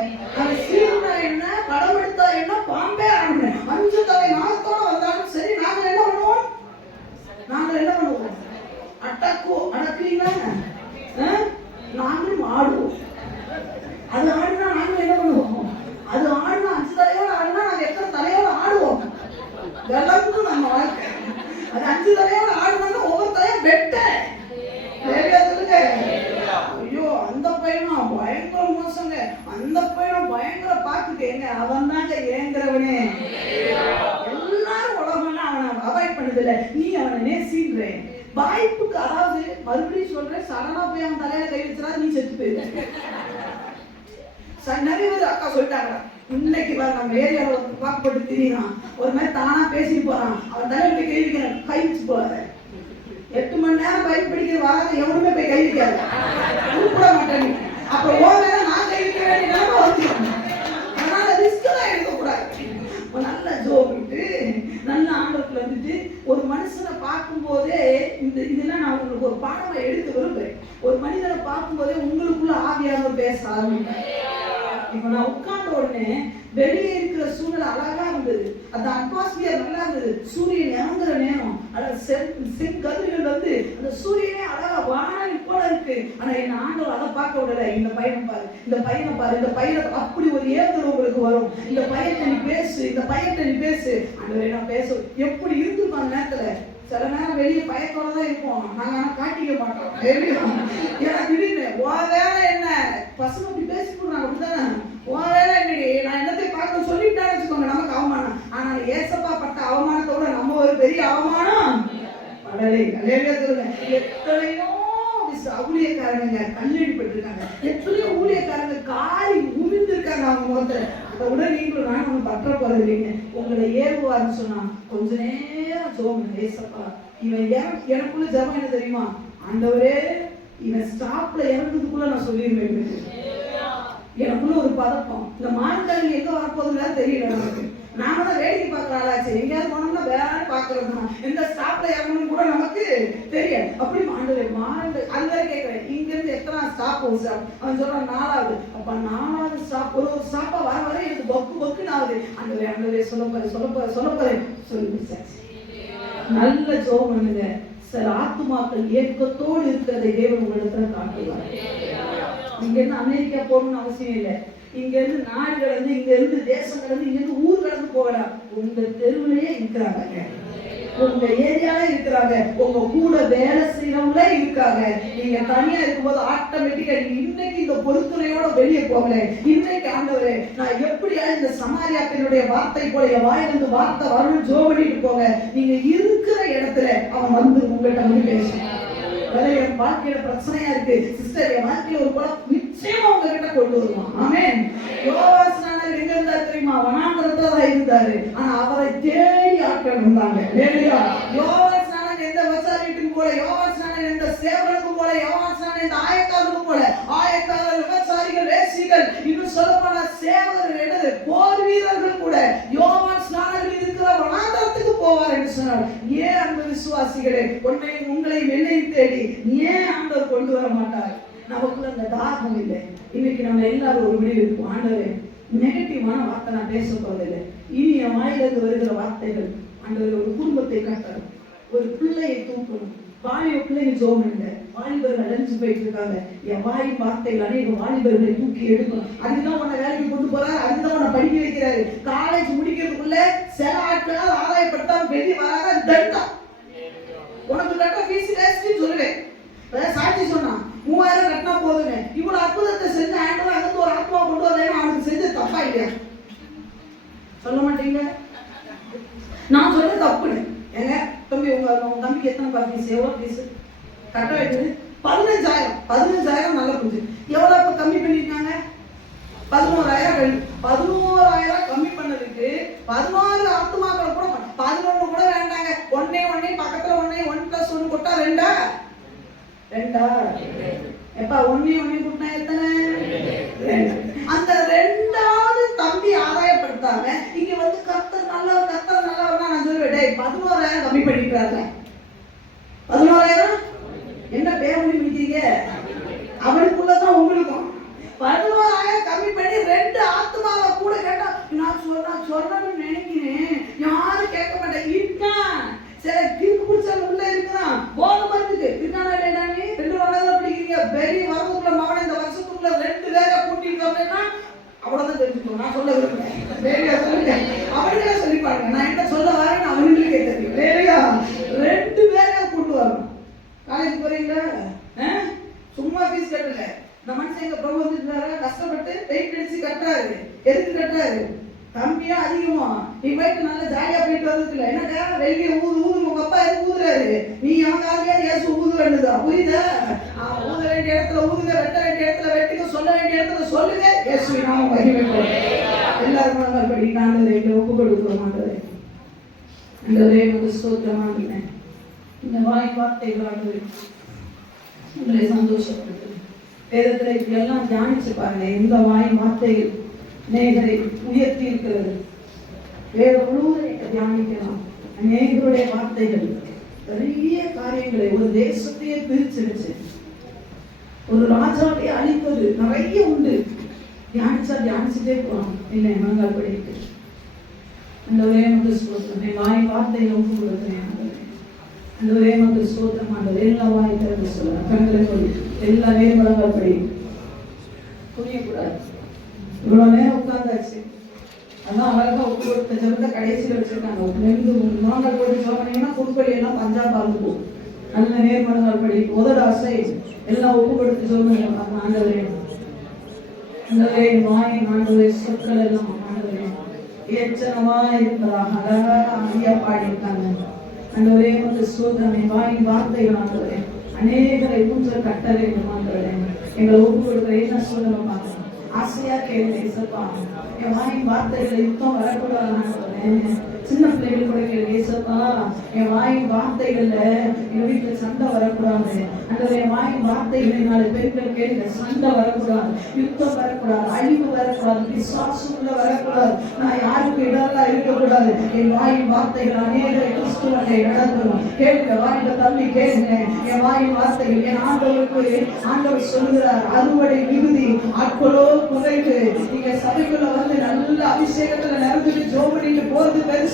அது சீருனா என்ன, படமெடுத்தா என்ன, பாம்பே ஆடுன 5 தலை நாளத்தோட வந்தாலும் சரி, நாங்கள் என்ன பண்ணுவோம், அடக்குவீங்களா, நாங்களும் ஆடுவோம். அது ஆடுனா நாங்களும் என்ன பண்ணுவோம், அது ஆடுனா 5 தலையோட ஆடுனா நாங்கள் எத்தனை தலையோட ஆடுவோம். கலந்து நம்ம வாழ்க்கை. அது 5 தலையோட ஆடுனா ஒவ்வொரு தலையும் வெட்ட சொல்லுங்க. ஐயோ அந்த பையனும் பயங்கர மோசங்க, அந்த பையனும் பயங்கர பாத்துட்டேங்க, அவன் தாங்க ஏங்குறவனே. எல்லாரும் உலகம்னா அவனை அவாய்ட் பண்ணதில்லை, நீ அவனை நேசின்றேன் வாய்ப்புக்கு. அதாவது மறுபடியும் சொல்றேன், சடனா போய் அவன் தலையில கை வச்சுறா நீ செத்து போயிரு. நிறைய பேர் அக்கா சொல்லிட்டாங்க, இன்னைக்கு பாரு நம்ம ஏரியாவில் ஒரு பாக்கப்பட்டு திரியான், ஒரு மாதிரி தானா பேசிட்டு போறான், அவன் தலையில போய் கை வைக்கிற, கை வச்சு போறாரு. 8 மணி நேரம் பைக் பிடிக்கிற வராத எவனுமே போய் கை வைக்க முடியாது, உருப்பட மாட்டேன். அப்புறம் ஓ வேலை நான் கைவிக்க வேண்டிய நிலைமை வந்துடும். அதனால ரிஸ்க் தான் எடுக்கக்கூடாது. நல்ல ஜோபிட்டு நல்ல ஆண்டவத்துல வந்துட்டு ஒரு மனுஷனை பார்க்கும் போதே இதெல்லாம் நான் உங்களுக்கு ஒரு பாடமா எடுத்து விரும்புறேன். ஒரு மனிதனை பார்க்கும் போதே உங்களுக்குள்ள ஆவியாக பேச ஆரம்பிப்பேன். இப்ப நான் உட்கார்ந்த உடனே வெளியே இருக்கிற சூழ்நிலை அழகா இருந்தது, அந்த அட்மாஸ்பியர் நல்லா இருந்தது. சூரியன் இறங்குற நேரம் செங்கதிர்கள் வந்து அந்த சூரியனே அழகா வானி போல இருக்கு. ஆனா என்ன ஆண்டவர் அதை பார்க்க விடல. இந்த பையனை பாரு, இந்த பையனை பாரு, இந்த பையனை அப்படி ஒரு ஏற்கனவே உங்களுக்கு வரும். இந்த பையனை நீ பேசு, இந்த பையனை நீ பேசு. ஆண்டவரே நான் பேச எப்படி இருந்திருக்கும் அந்த நேரத்துல. சில நேரம் வெளியே பயத்தோட தான் இருப்போம், நாங்க ஆனா காட்டிக்க மாட்டோம். ஏன்னா திடீர்னு உன் வேலை என்ன, பசங்க அப்படி பேசி போடுறாங்க, அப்படித்தானே உன் வேலை என்னடி, நான் என்னத்தையும் பார்க்க சொல்லிட்டான்னு வச்சுக்கோங்க, நமக்கு அவமானம். ஆனா ஏசப்பா பட்ட அவமானத்தோட நம்ம ஒரு பெரிய அவமானம் படலை. கல்யாணம் சொல்லுங்க, எத்தனையோ ஊழியக்காரங்க கல்லடிப்பட்டிருக்காங்க, எத்தனையோ ஊழியக்காரங்க காரி உமிழ்ந்திருக்காங்க அவங்க முகத்துல. அதை விட நீங்களும் நான் ஒண்ணு பற்ற போறது இல்லைங்க. உங்களை ஏவுவாருன்னு சொன்னா கொஞ்ச நேரம் சோமன் ஏசப்பா இவன் எனக்குள்ள ஜபம் என்ன தெரியுமா, ஆண்டவரே இவன் ஸ்டாப்ல இறங்குறதுக்குள்ள நான் சொல்லிடுவேன். எனக்குள்ள ஒரு பதக்கம், இந்த மார்க்கல் எங்க வரப்போகுதுன்னு தெரியல நமக்கு. நாம தான் வேடிக்கை பார்க்கறாளாச்சு, எங்கேயாவது போனோம்னா வேற பாக்குறோம், எந்த ஸ்டாப்ல இறங்கணும் கூட நமக்கு தெரியாது. அப்படி ஆண்டவரே மாறந்து அது வேற கேட்கிறேன், இங்க இருந்து எத்தனை ஸ்டாப் ஹவுஸ், அவன் சொல்றான் 4வது. அப்ப 4வது ஸ்டாப் ஒரு ஸ்டாப்பா வர வர எனக்கு பக்குன்னு ஆகுது. ஆண்டவரே சொல்லப்போறேன் சொல்லி நல்ல ஜோம் பண்ணுங்க. சில ஆத்துமாக்கள் ஏக்கத்தோடு இருக்கிறதை தேவன் உங்களிடத்துல காட்டுவார். இங்க இருந்து அமெரிக்கா போகணும்னு அவசியம் இல்லை. இங்க இருந்து நாடு கடந்து, இங்க இருந்து தேசம் கடந்து, இங்க இருந்து ஊர் கடந்து போகலாம். உங்க தெருவிலேயே இருக்கிறாங்க, உங்க ஏரியால இருக்கிறாங்க, உங்க கூட வேலை செய்யறவங்களே இருக்காங்க. நீங்க தனியா இருக்கும்போது ஆட்டோமேட்டிக்கா இன்னைக்கு இந்த பொறுத்துணையோட வெளியே போகல. இன்னைக்கு ஆண்டவரே நான் எப்படியா இந்த சமாரியா பெண்ணுடைய வார்த்தை போல என் வாயிலிருந்து வார்த்தை வரணும் ஜோ பண்ணிட்டு போங்க. நீங்க இருக்கிற இடத்துல அவன் வந்து உங்கள்கிட்ட வந்து பேசும். என் வாழ்க்கையில பிரச்சனையா இருக்கு சிஸ்டர், என் வாழ்க்கையில ஒரு குழப்பம் நிச்சயமா உங்ககிட்ட கொண்டு வருவான். ஆமென். யோவாஸ்நாதர் எங்க இருந்தார் தெரியுமா, வனாந்தரத்துல தான் இருந்தாரு. ஆனா அவரை தேடி ஆட்கள் வந்தாங்க. யோவாஸ்நாதர் எந்த விவசாயிக்கும் போல, யோவாஸ்நாதர் எந்த சேவகனுக்கும் போல, யோவாஸ்நாதர் எந்த ஆயக்காரனுக்கும் போல, ஆயக்காரர், விவசாயிகள், வேசிகள், இன்னும் சொல்லப்போன சேவகர்கள், என்னது போர் வீரர்கள் கூட யோவாஸ்நாதர் இருக்கிற வனாந்தரத்துக்கு போவார் என்று சொன்னார். ஏன் அந்த விசுவாசிகளே உங்களை என்னையும் தேடி ஏன் ஆண்டவர் கொண்டு வர மாட்டார்? நமக்குள்ள அந்த தாகம் இல்லை. இன்னைக்கு நம்ம எல்லாரும் ஒரு முடிவு இருக்கும், ஆண்டவரே நெகட்டிவான வார்த்தை நான் பேச போவதில்லை. இனி என் வாயிலிருந்து வருகிற வார்த்தைகள் ஆண்டவர் ஒரு குடும்பத்தை கட்டணும், ஒரு பிள்ளையை தூக்கணும். வாலிப பிள்ளைங்க ஜோம் இல்லை, வாலிபர்கள் அடைஞ்சு போயிட்டு இருக்காங்க. என் வாய் வார்த்தைகள் அநேக வாலிபர்களை தூக்கி எடுக்கணும். அதுதான் உன்னை வேலைக்கு கொண்டு போறாரு, அதுதான் உன்னை படிக்க வைக்கிறாரு. காலேஜ் முடிக்கிறதுக்குள்ள சில ஆட்களால் ஆதாயப்படுத்தா வெளியே வராத தண்டா. உனக்கு கட்ட ஃபீஸ் வேஸ்ட்னு சொல்லுவேன். சாட்சி சொன்னா 3000 கட்டினா போதுமே. இவ்வளவு அற்புதத்தை செஞ்ச ஆண்டவர் அங்க ஒரு ஆத்மா கொண்டு வரலைன்னா அவனுக்கு செஞ்ச தப்பா இல்லையா? சொல்ல மாட்டீங்க? நான் சொல்ல தப்புன்னு. ஏங்க தம்பி, உங்க தம்பிக்கு எத்தனை ஃபீஸ், எவ்வளவு ஃபீஸ் கட்ட வைக்கிறது? 15,000 நல்ல புரிஞ்சு. எவ்வளவு இப்ப கம்மி பண்ணிருக்காங்க? 11,000 கம்மி பண்ணதுக்கு 16 ஆத்மாக்களை கூட 11 கூட வேண்டாங்க. ஒன்னே பக்கத்துல 1+1 போட்டா 2 எப்பா 1 கூட்டினா எத்தனை? 2. அந்த 2வது தம்பி ஆதாயப்படுத்தாம இங்க வந்து கர்த்தர் நல்லவர்னா நான் சொல்லுவேன், 11,000 கம்மி பண்ணிக்கிறாங்க. 11,000 என்ன பேர் முடிக்கிறீங்க? அவனுக்குள்ளதான் உங்களுக்கும் 11,000 கம்மி பண்ணி 2 ஆத்மாவை கூட கேட்டா நான் சொல்லணும்னு நினைக்கிறேன். யாரும் கேட்க மாட்டேன். இருக்கான் சில கிறுக்கு பிடிச்சவங்க உள்ள இருக்கிறான், போக மருந்துக்கு இருக்கானா இல்லையா? 2 வருடம் படிக்கிறீங்க, பெரிய வரதுக்குள்ள மகனை இந்த வருஷத்துக்குள்ள 2 பேரை கூட்டிட்டு வரலைன்னா அவ்வளவுதான் தெரிஞ்சுக்கணும். நான் சொல்ல விரும்புறேன், வேலையா சொல்லுங்க, அவங்களே சொல்லி பாருங்க. நான் என்ன சொல்ல வரேன்னு அவங்களுக்கே தெரியும். வேலையா 2 பேரை கூட்டு வரணும். காலேஜ் போறீங்களா? சும்மா ஃபீஸ் கட்டல. இந்த மனுஷன் எங்க பிரபு வந்துட்டாரா, கஷ்டப்பட்டு பெயிண்ட் அடிச்சு கட்டுறாரு. எதுக்கு கட்டுறாரு? கம்மியா அதிகமா நீ போயிட்டு நல்லா ஜாலியா போயிட்டு வர்றதுல என்னக்கா வெளியே ஊது உங்க அப்பா எதுக்கு ஊதுறாரு, நீ அவங்க ஆதியாரு ஏசு ஊது வேண்டுதா? புரியுதா? ஊத வேண்டிய இடத்துல ஊதுங்க, வெட்ட வேண்டிய இடத்துல வெட்டுங்க, சொல்ல வேண்டிய இடத்துல சொல்லுங்க. ஏசு நாம மகிமைப்படும். எல்லாரும் அப்படி நான் ஒப்பு கொடுக்க மாட்டேன். இந்த ஸ்தோத்திரமா இந்த வாய் வார்த்தைகளாக உங்களை சந்தோஷப்படுத்து. வேதத்துல இப்படியெல்லாம் தியானிச்சு பாருங்க. இந்த வாய் வார்த்தைகள் அநேகரை உயர்த்தி இருக்கிறது. வேதம் முழுவதும் தியானிக்கலாம். அநேகருடைய வார்த்தைகள் பெரிய காரியங்களை, ஒரு தேசத்தையே பிரிச்சிருச்சு, ஒரு ராஜாவை அழிப்பது நிறைய உண்டு. தியானிச்சுட்டே போறோம். இல்லை மனங்கால் படிட்டு அந்த ஒரே மக்கள் ஸ்தோத்திரம். என் வாய் வார்த்தையை ஒப்பு கொடுக்கிறேன். அந்த ஒரே மக்கள் ஸ்தோத்திரம். அந்த எல்லா வாய் திறந்து சொல்லலாம். கண்களை சொல்லி எல்லாமே மனங்கால் படி புரியக்கூடாது. இவ்வளவு நேரம் உட்கார்ந்தாச்சு. அதான் அழகா ஒப்பு கொடுத்த ஜபத்தை கடைசியில் வச்சிருக்காங்க. முழங்கால் போட்டு சோழனீங்கன்னா புதுப்பள்ளி எல்லாம் பஞ்சாப் ஆகும். அந்த நேர்மலங்கள் படி உதட அசை எல்லாம் ஒப்பு கொடுத்து சொல்லுங்க. ஆண்டவரே, ஆண்டவரே, வாயின் ஆண்டவரே, சொற்கள் எல்லாம் ஆண்டவரே ஏச்சனமா இருக்கிறாங்க. அழகா அமைதியா பாடியிருக்காங்க. ஆண்டவரே வந்து சோதனை வாயின் வார்த்தைகள் ஆண்டவரே அநேகரை ஊஞ்சல் கட்ட வேண்டும். ஆண்டவரே எங்களை ஒப்பு கொடுக்குற என்ன சோதனை பார்க்கணும். ஆசையா கேள்வி இசப்பா, என் வாயின் வார்த்தைகளை யுத்தம் வரக்கூடாது. சின்ன பிள்ளைகள் கூட கேள்வி இசப்பா, என் வாயின் வார்த்தைகள்ல எங்க வீட்டுல சண்டை வரக்கூடாது. அந்த என் வாயின் வார்த்தைகளினால பெண்கள் கேள்வி சண்டை வரக்கூடாது, யுத்தம் வரக்கூடாது, அழிவு வரக்கூடாது, விசுவாசம் வரக்கூடாது, நான் யாருக்கு இடரெல்லாம் இருக்கக்கூடாது. என் வாயின் வார்த்தைகள் அநேக கிறிஸ்துவனை நடத்தணும். கேளுங்க, வாயில தம்பி கேளுங்க. என் வாயின் வார்த்தைகள் என் ஆண்டவருக்கு ஆண்டவர் சொல்லுகிறார், அறுவடை மிகுதி ஆட்களோ குறைவு. நீங்க சபைக்குள்ள வந்து நல்ல அபிஷேகத்துல நிரம்பிட்டு ஜோபடிட்டு போறது பெருசு.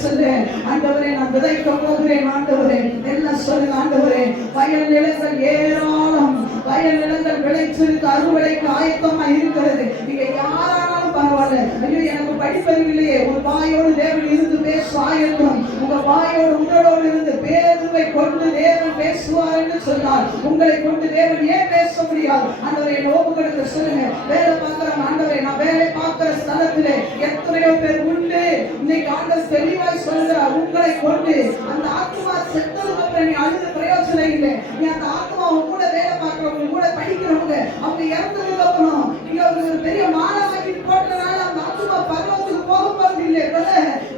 ஆண்டவரே, நான் விதைக்க போகிறேன். ஆண்டவரே எல்லாம் சொல்லுங்க. ஆண்டவரே, வயல் நிலங்கள் ஏராளம், வயல் நிலங்கள் விளைச்சலுக்கு அறுவடைக்கு ஆயத்தமா இருக்கிறது. நீங்க யாரானாலும் பரவாயில்ல. ஐயோ எனக்கு படிப்பறிவில்லையே, ஒரு வாயோடு தேவன் இருந்து பேச ஆயத்தம். உங்க வாயோடு உங்களோடு இருந்து பேருவை கொண்டு தேவன் பேசுவார் என்று சொன்னார். உங்களை கொண்டு தேவன் ஏன் பேச முடியாது? ஆண்டவரே நோக்கு கொடுக்க சொல்லுங்க. வேலை பார்க்கிறோம் ஆண்டவரே, நான் வேலை பார்க்கிற ஸ்தலத்திலே எத்தனையோ பேர் உண்டு. இன்னைக்கு ஆண்டவர் தெளிவாய் சொல்கிறார், உங்களை கொண்டு அந்த ஆத்மா செத்ததுக்கு அப்புறம் நீ அழுது பிரயோஜனம் இல்லை. நீ அந்த ஆத்மா கூட வேலை பார்க்கிறவங்க கூட படிக்கிறவங்க அவங்க இறந்ததுக்கு அப்புறம் நீங்க ஒரு பெரிய மாணவாக்கி போட்டதுனால அந்த ஆத்மா பரவத்துக்கு போகும்போது இல்லை.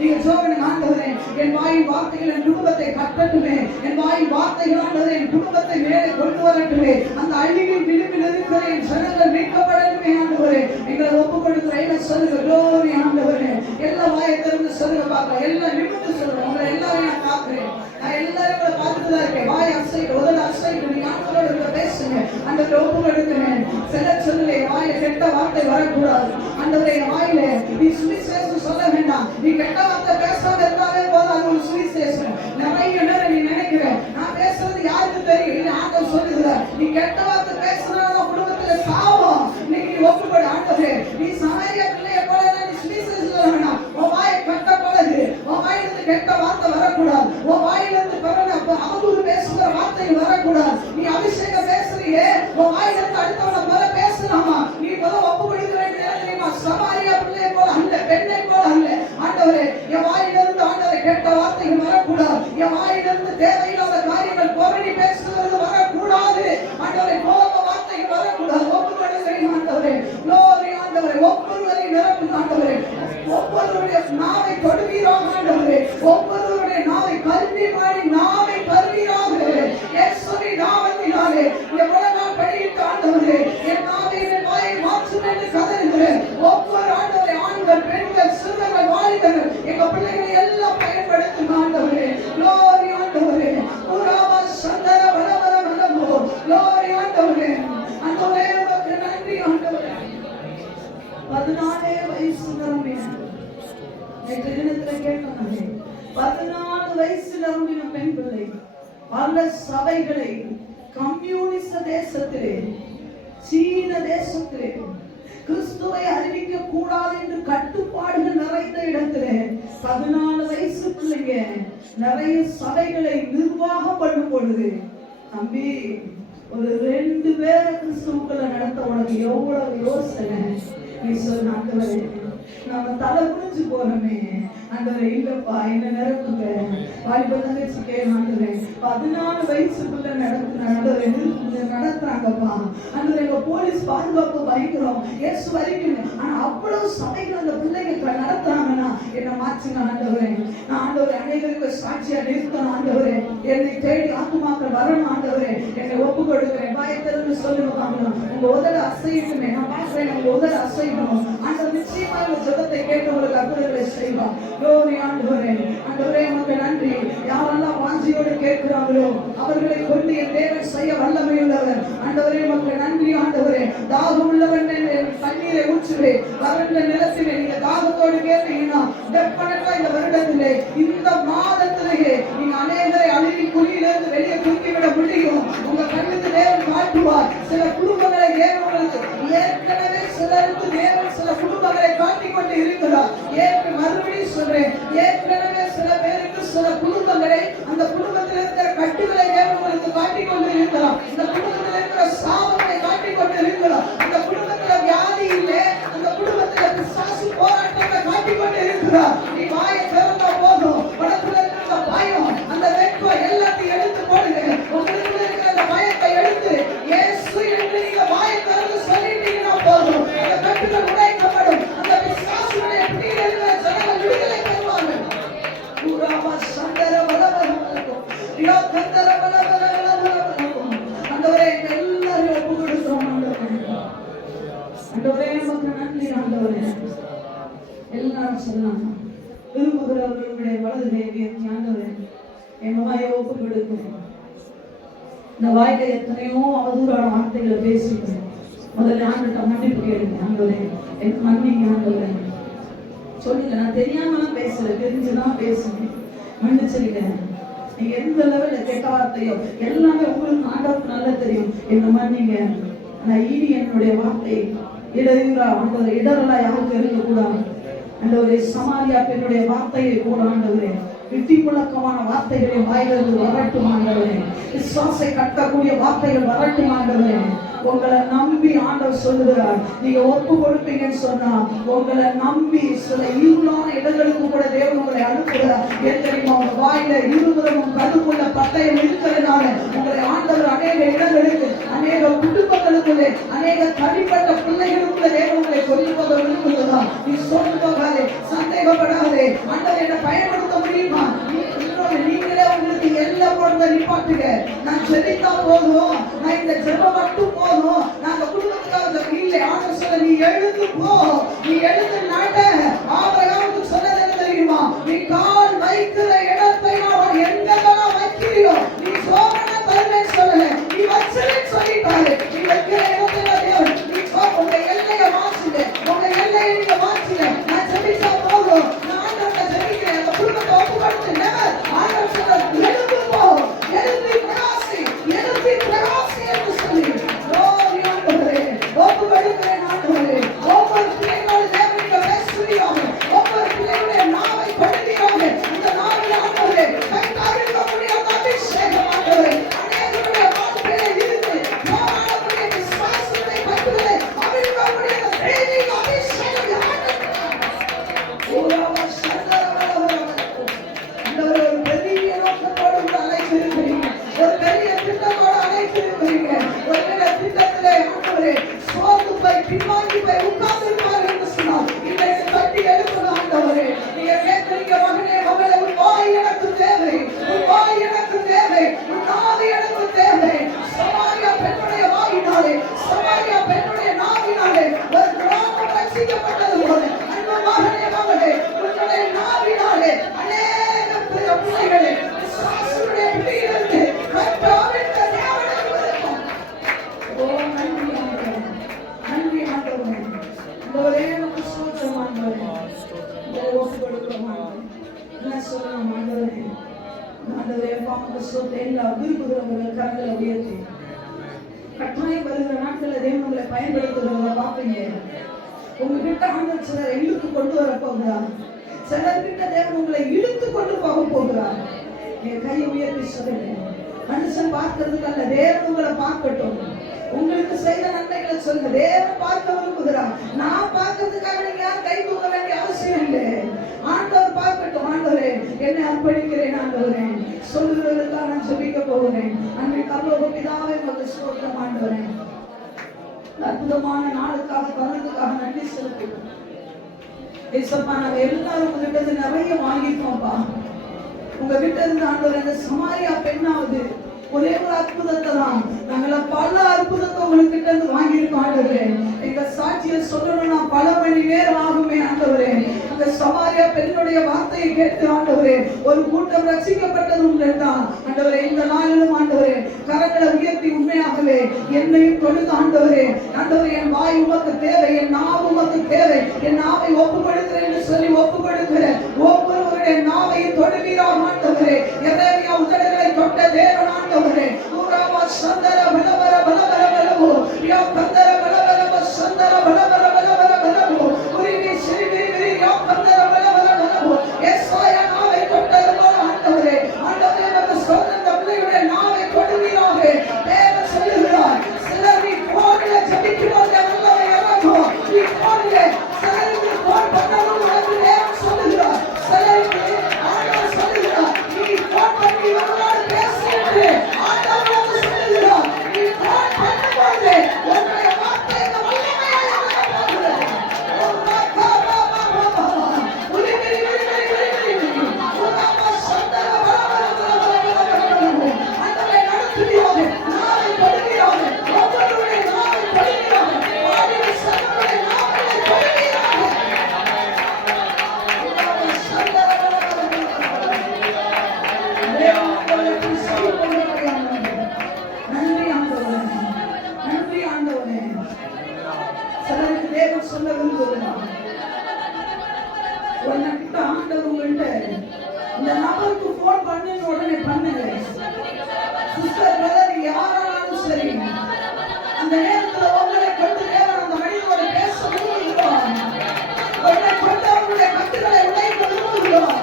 நீங்க சொல்லுங்க, ஆண்டவரே என் வாயின் வார்த்தைகள் என் குடும்பத்தை கட்டட்டுமே, என் வாயின் வார்த்தைகள் ஆண்டவரே என் குடும்பத்தை மேலே கொண்டு வரட்டுமே, அந்த அழிவின் விளிம்பில் இருக்கிற என் ஜனங்கள் மீட்கப்படட்டுமே. ஆண்டவரே எங்களை ஒப்பு கொடுக்கிற என்ன சொல்லுங்க. glory ஆண்டவரே, எல்லா வாயை திறந்து சொல்லுங்க பார்க்கலாம். எல்லாம் நிமிர்ந்து சொல்லுங்க. உங்களை எல்லாரையும் நான் பார்க்கிறேன். நான் எல்லாரும் உங்களை பார்த்துட்டு தான் இருக்கேன். வாய் அசைட்டு உதட அசைட்டு நீங்க ஆண்டவரோட பேசுங்க. அந்த ஒப்பு கொடுக்கிறேன். சில சொல்லுங்க, வாயில கெட்ட வார்த்தை வரக்கூடாது. ஆண்டவரே வாயில நீ சுவிசேஷம் சொல்ல வேண்டாம். நீ கெட்ட வார்த்தை பேசாம இருந்தாலே போதும், அது ஒரு சுவிசேஷம். நிறைய நேரம் நீ நினைக்கிற நான் பேசுறது யாருக்கு தெரியும்? இல்லை, ஆண்டவர் சொல்லுகிறார், நீ கெட்ட வார்த்தை பேசுறதுனால குடும்பத்துல சாவம். இன்னைக்கு நீ ஒப்புப்படு. ஆண்டவரே நீ சமாரியா பிள்ளைய போல நீ சுவிசேஷம் சொல்ல வேண்டாம். உன் வாயை கட்ட பழகு. உன் வாயிலிருந்து கெட்ட வார்த்தை வரக்கூடாது. உன் வாயிலிருந்து அவதூறு பேசுகிற வார்த்தைகள் வரக்கூடாது. நீ அபிஷேகம் பேசுறியே, உன் வாயிலிருந்து அடுத்தவனை போல பேசலாமா? நீ போல ஒப்பு கொடுக்க வேண்டிய சமாரியா பிள்ளைய போல அல்ல, பெண்ணை போல அல்ல. ஆண்டவரே என் வாயிலிருந்து ஆண்டவரை கெட்ட வார்த்தைகள் வரக்கூடாது. என் வாயிலிருந்து தேவையில்லாத காரியங்கள் புரணி பேசுகிறது வரக்கூடாது. ஆண்டவரை கோப வார்த்தைகள் வரக்கூடாது. ஒப்பு கொடுக்கிறேன் ஆண்டவரே. glory ஆண்டவரே, ஒவ்வொருவரை நிரப்புங்க ஆண்டவரே. ஒவ்வொருவருடைய நாவை தொடுவீராக ஆண்டவரே. ஒவ்வொருவருடைய நாவை கல்வி மாறி நாவை கல்வீராக இயேசுவின் நாமத்தினாலே. எவ்வளவு நான் படியிட்டு ஆண்டவரே என் நாவை என் வாயை மாற்றும் என்று கதறுகிறேன். ஒவ்வொரு ஆண்டவரை ஆண்கள் பெண்கள் சிறுவர்கள் வாலிபர்கள் எங்க பிள்ளைகளை எல்லாம் பயன்படுத்தும் ஆண்டவரே. glory ஆண்டவரே. புராவா சந்தர வளவர வளமோ. glory ஆண்டவரே. ஆண்டவரே உமக்கு நன்றி ஆண்டவரே. 14 வயசு நிரம்பின நேற்று தினத்துல கேட்டாங்க. 14 வயசு நிரம்பின பெண் பிள்ளை பல சபைகளை கம்யூனிஸ்ட் தேசத்திலே சீன தேசத்திலே கிறிஸ்துவை அறிவிக்க கூடாது என்று கட்டுப்பாடுகள் நிறைந்த இடத்திலே 14 வயசு பிள்ளைங்க நிறைய சபைகளை நிர்வாகம் பண்ணும் பொழுது, தம்பி ஒரு 2 பேரை கிறிஸ்துவுக்குள்ள நடத்த உனக்கு எவ்வளவு யோசனை? நீ சொன்ன ஆண்டவரே நாம தலை குனிஞ்சு போறோமே, ஆண்டவரே இல்லப்பா என்ன நிரப்புங்க. வாலிப தங்கச்சி கேட்கவே 14 வயசுக்குள்ள நடத்துறாங்கப்பா. ஆண்டவரே எங்க போலீஸ் பாதுகாப்பு பயங்கரம், இயேசு வரைக்கும். ஆனா அவ்வளவு சபைகள் அந்த பிள்ளைங்க நடத்துறாங்கன்னா என்ன மாற்றுங்க ஆண்டவரே. நான் ஆண்டவரே அனைவருக்கு சாட்சியா நிறுத்தணும் ஆண்டவரே. என்னை தேடி ஆத்துமாக்கள் வரணும் ஆண்டவரே. என்னை ஒப்பு கொடுக்கிறேன். வாயை திறந்து சொல்லுங்க பார்க்கலாம். உங்க உதடு அசையணுமே. நான் பார்க்கிறேன் உங்க உதடு அசையணும். ஆண்டவர் நிச்சயமா இந்த ஜெபத்தை கேட்டு உங்களுக்கு அற்புதங்களை செய்வார். glory ஆண்டவரே. ஆண்டவரே உமக்கு நன்றி. யாரெல்லாம் வாஞ்சியோடு கேட்கிறாங்களோ அவர்களை கொண்டு என் தேவன் செய்ய வல்லமை உள்ளவர். ஆண்டவரே உமக்கு நன்றி. ஆண்டவரே தாகம் உள்ளவன் தண்ணீரை ஊற்றுவே. வறண்ட நிலத்திலே நீங்க தாகத்தோடு கேட்டீங்கன்னா டெஃபனட்டா இந்த வருடத்திலே இந்த மாதத்திலேயே நீங்க அநேகரை அழுகி குழியிலிருந்து வெளியே தூக்கிவிட முடியும். உங்க கண்ணுக்கு தேவன் காட்டுவார். சில குடும்பங்களை தேவன் ஏற்கனவே சிலருக்கு தேவன் சில குடும்பங்களை காட்டிக் கொண்டு இருக்கிறார். மறுபடியும் சொல்றேன், ஏற்கனவே சில பேருக்கு சில குடும்பங்களை அந்த குடும்பத்தில் இருக்கிற கட்டுகளை தேவன் உங்களுக்கு காட்டிக் கொண்டு இருக்கிறார். இந்த குடும்பத்தில் இருக்கிற சாபங்களை காட்டிக் கொண்டு இருக்கிறார். அந்த குடும்பத்துல வியாதி இல்லை, அந்த குடும்பத்துல பிசாசு போராட்டங்களை காட்டிக் கொண்டு இருக்கிறார். நீ வாயை திறந்தா போதும், உனக்குள்ள இருக்கிற பயம் அந்த வெட்கம் எல்லாத்தையும் எடுத்து போடுங்க. உங்களுக்கு இருக்கிற அந்த பயத்தை எடுத்து இயேசு என்று நீங்க வாயை திறந்து சொல்லிட்டீங்கன்னா போதும், அந்த கட்டுகள் உடைக்கப்படும். அந்த பிசாசுடைய பிடியில் இருக்கிற ஜனங்கள் விடுதலை பெறுவாங்க. பூராவா சந்தர வலவரம் யோ கந்தர வலவரம். ஆண்டவரே எல்லாரையும் ஒப்பு கொடுக்கிறோம். ஆண்டவரே உமக்கு நன்றி. ஆண்டவரே எல்லாரும் சொல்லலாம், விரும்புகிறவர்களுடைய வலது தேவியை ஆண்டவரே எங்க வாயை ஒப்பு கொடுக்கிறோம். இந்த வாயில எத்தனையோ அவதூறான வார்த்தைகளை பேசிக்கிறேன். முதல்ல ஆண்டுகிட்ட மன்னிப்பு கேளுங்க. ஆண்டவரே எனக்கு மன்னிங்க. ஆண்டவரே சொல்லுங்க, நான் தெரியாமலாம் பேசல, தெரிஞ்சுதான் பேசுறேன், மன்னிச்சிருக்கேன். நீங்க எந்த லெவல்ல கெட்ட வார்த்தையோ எல்லாமே உங்களுக்கு ஆண்டவருக்கு நல்லா தெரியும். என்ன மன்னிங்க. நான் இனி என்னுடைய வார்த்தை இடரா ஆண்டவரே இடரலா யாருக்கு இருக்கக்கூடாது. ஆண்டவரே சமாரியா பெண்ணுடைய வார்த்தையை கூட ஆண்டவரே விட்டி முழக்கமான வார்த்தைகளை வாயிலிருந்து வரட்டும். ஆண்டவரே விசுவாசை கட்டக்கூடிய வார்த்தைகள் வரட்டும். ஆண்டவரே உங்களை நம்பி ஆண்டவர் சொல்லுகிறார், நீங்க ஒப்பு கொடுப்பீங்கன்னு சொன்னா உங்களை நம்பி சில இருளான இடங்களுக்கு கூட தேவன் உங்களை அனுப்புகிறார். ஏன் தெரியுமா? உங்க வாயில இருபுறமும் கருப்புள்ள பட்டயம் இருக்கிறதுனால உங்களை ஆண்டவர் அநேக இடங்களுக்கு, அநேக குடும்பங்களுக்குள்ளே, அநேக தனிப்பட்ட பிள்ளைகளுக்குள்ள தேவன் உங்களை கொண்டு போக விரும்புகிறதா? நீ சோர்ந்து போகாதே, சந்தேகப்படாதே. ஆண்டவர் என்ன பயன்படுத்த முடியுமா? நீங்களே உங்களுக்கு எல்லாம் போடுறத நிப்பாட்டுங்க. நான் ஜெபித்தா போதும், நான் இந்த ஜெபம் மட்டும் போதும், நாங்க குடும்பத்துக்காக இல்லை. ஆண்டவர் சொல்ல, நீ எழுந்து போ, நீ எழுந்து நட. ஆபிரகாமுக்கு சொன்னது என்ன தெரியுமா? நீ கால் வைக்கிற இடத்தை நான் எங்கெல்லாம் வைக்கிறியோ நீ சோமனை தருவேன் சொல்லல, நீ வச்சிருன்னு சொல்லிட்டாரு. நீ வைக்கிற இடத்துல தேவன் நீ உங்க எல்லையை மாற்றுங்க, உங்க எல்லையை நீங்க மாற்றுங்க. நான் ஜெபித்தா போதும், நான் ஆண்டவரை ஜெபிக்கிறேன். அந்த குடும்பத்தை ஒப்பு கொடுத்து நெவர் ஆண்டவர் சொல்ல, எழுந்து போ, எழுந்து பிரகாசி, எழுந்து பிரகாசி என்று சொல்லி ஒப்பு கொடுக்கிறேன். ஆண்டவரே ஒவ்வொரு பிள்ளைகளோட தேவனுக்கு பேசுவீராக, ஒவ்வொரு பிள்ளைகளுடைய நாவை படுவீராக. இந்த நாவில் ஆண்டவரே கைகாலிக்க முடியாத அபிஷேகம் ஆண்டவரே அநேகருடைய வாழ்க்கையில இருந்து போராடக்கூடிய விசுவாசத்தை கட்டுகளை அவிழ்க்க முடியாத தெய்வீக அபிஷேகம் ஆண்டவரே ஒரு பெரிய நோக்கத்தோடு அழைத்திருக்கிறீங்க, ஒரு பெரிய திட்டத்தோடு அழைத்திருக்கிறீங்க. ஒரு பெரிய திட்டத்திலே ஆண்டவரே சோர்ந்து போய் பின்வாங்கி போய் உட்கார்ந்து இருப்பார்கள் என்று சொன்னார். இன்றைக்கு தட்டி எழுப்பணும். ஆண்டவரே நீங்க கேட்கிறீங்க, மகனே மகளே, உன் வாய் எனக்கு தேவை, உன் வாய் எனக்கு தேவை, உன் நாவி எனக்கு தேவை. சமாரியா பெண்ணுடைய வாயினாலே, சமாரியா பெண்ணுடைய நாவினாலே ஒரு கிராமம் ரட்சிக்கப்பட்டது போல அன்பு மகனே மகளே, உன்னுடைய நாவினாலே அநேக பிள்ளைகளை சாசுடைய பிள்ளைகளுக்கு கட்டாவிட்ட தேவனுக்கு இருக்கும். ஓ நன்றி ஆண்டவரே, நன்றி ஆண்டவரே. ஆண்டவரே நமக்கு ஸ்தோத்திரம் ஆண்டவரே. உங்களை ஒப்பு கொடுக்கிறோம் ஆண்டவரே. என்ன சொல்லலாம் ஆண்டவரே? ஆண்டவரே பாவம் ஸ்தோத்திரம். எல்லா விரும்புகிறவர்கள் கரங்களை உயர்த்தி கட்டாயம் வருகிற நாட்களில் தேவன் உங்களை பயன்படுத்துகிறவங்க பார்ப்பீங்க. உங்ககிட்ட ஆண்டவர் சிலர் இழுத்து கொண்டு வர போகிறார், சிலர்கிட்ட தேவன் உங்களை இழுத்து கொண்டு போக போகிறார். என் கையை உயர்த்தி சொல்லுங்க, மனுஷன் பார்க்கறதுக்கு அல்ல, தேவன் உங்களை பார்க்கட்டும். உங்களுக்கு செய்த நன்மைகளை சொல்லுங்க, தேவன் பார்க்க விரும்புகிறார். நான் பார்க்கறதுக்காக நீங்க யாரும் கை தூக்க வேண்டிய அவசியம் இல்லை. ஆண்டவர் பார்க்கட்டும். ஆண்டவரே என்னை அர்ப்பணிக்கிறேன். ஆண்டவரே சொல்லுகிறதற்காக நான் ஜெபிக்க போகிறேன். அன்றைய பரலோக பிதாவே உமக்கு ஸ்தோத்திரம். ஆண்டவரே அற்புதமான நாளுக்காக பரலோகத்துக்காக நன்றி செலுத்துகிறோம். ஏசப்பா நாங்க எல்லாரும் உங்ககிட்ட இருந்து நிறைய வாங்கிட்டோம்ப்பா. உங்ககிட்ட இருந்து ஆண்டவரே அந்த சமாரியா பெண்ணாவது ஒரே ஒரு அற்புதத்தை தான், நாங்கள பல அற்புதம் இருந்து வாங்கியிருக்கோம் ஆண்டவரே. எங்க சாட்சியை சொல்லணும்னா பல மணி நேரம் ஆகுமே ஆண்டவரே. அந்த சமாரியா பெண்ணுடைய வார்த்தையை கேட்டு ஆண்டவரே ஒரு கூட்டம் ரட்சிக்கப்பட்டது உண்டுதான் ஆண்டவரே. இந்த நாளிலும் ஆண்டவரே கரங்களை உயர்த்தி உண்மையாகவே என்னையும் கொடுத்து ஆண்டவரே, ஆண்டவரே என் வாய் உமக்கு தேவை, என் நாவு உமக்கு தேவை, என் நாவை ஒப்பு கொடுக்கிறேன் என்று சொல்லி ஒப்பு கொடுக்கிறேன். ஒவ்வொருவருடைய நாவையும் தொடுவீராக ஆண்டவரே. எரேமியா உதடுகளை தொட்ட தேவன் ஆண்டவரே. ஊராவா சந்தர பலவர பலவர பலவோ யா பந்தர பலவர சந்தர பலவர பலவர பலவோ உரிவி சிரிவி விரி யா பந்தர பலவர பலவோ எஸ்ஆயா நாவை தொட்டது போல ஆண்டவரே. ஆண்டவரே நமக்கு சொந்த பிள்ளையுடைய நாவை தொடுவீராக. தேவன் சொல்லுகிறார், சிலர் நீ போன்ல ஜபிக்கிறோம் நல்லவை இறங்கும், நீ போன்ல சிலருக்கு போன் பண்ணணும் என்று தேவன் சொல்லுகிறார். சிலருக்கு ஆண்டவர் சொல்லுகிறார், நீ போன் பண்ணி இவர்களோடு பேசிட்டு ஆண்டவர் சொல்லுகிறார், நீ போன் பண்ணும்போது உன்னுடைய வார்த்தை இந்த வல்லமையாக இறங்கப் போகிறது. சொல்ல விரும்புகிறார். உன்கிட்ட ஆண்டவர் உங்கள்கிட்ட இந்த நபருக்கு போன் பண்ணுன்னு உடனே பண்ணுங்க. சிஸ்டர் பிரதர் யாராலும் சரி, அந்த நேரத்துல உங்களை கொண்டு தேவன் அந்த மனிதனோட பேச விரும்புகிறார். உன்னை கொண்டு அவருடைய கட்டுகளை உடைக்க விரும்புகிறார்.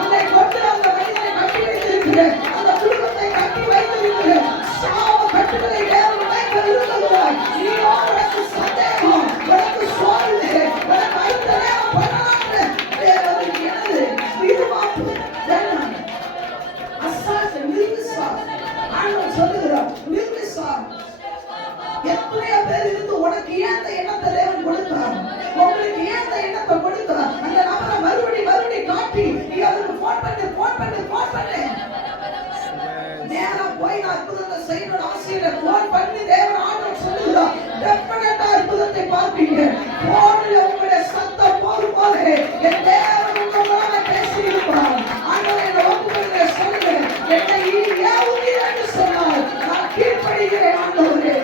உன்னை கொண்டு அந்த மனிதனை கட்டி வைத்திருக்கிற அந்த குடும்பத்தை கட்டி வைத்திருக்கிற சாவ கட்டுகளை தேவன் உடைக்க விரும்புகிறார். நீயோ உனக்கு சந்தேகம், உனக்கு சோர்வு, உனக்கு அடுத்த நேரம் பண்ணலாம்னு தேவன் எனது விரும்பாப்பு அசாச நிர்விசார் ஆண்டவர் சொல்லுகிறார். நிர்விசார் எத்தனையோ பேர் இருந்து உனக்கு ஏன் அந்த எண்ணத்தை தேவன் கொடுத்தார், உங்களுக்கு ஏன் அந்த எண்ணத்தை கொடுத்தார், அந்த நபரை மறுபடி காட்டி நீ அவருக்கு போன் பண்ணு நேரா போய் நான் அற்புதத்தை செய்யணும் ஆசையில போன் பண்ணி தேவன் ஆண்டவர் சொல்லுகிறார், டெஃபினட்டா அற்புதத்தை பார்ப்பீங்க. போன்ல உங்களுடைய சத்தம் போகும் போது என் தேவன் உங்களோட பேசி இருப்பார். ஆண்டவர் என்னை ஒப்புக்கொள்கிற சொல்லுங்க, என்னை ஏவுகிறேன்னு சொன்னார், நான் கீழ்ப்படுகிறேன் ஆண்டவரே.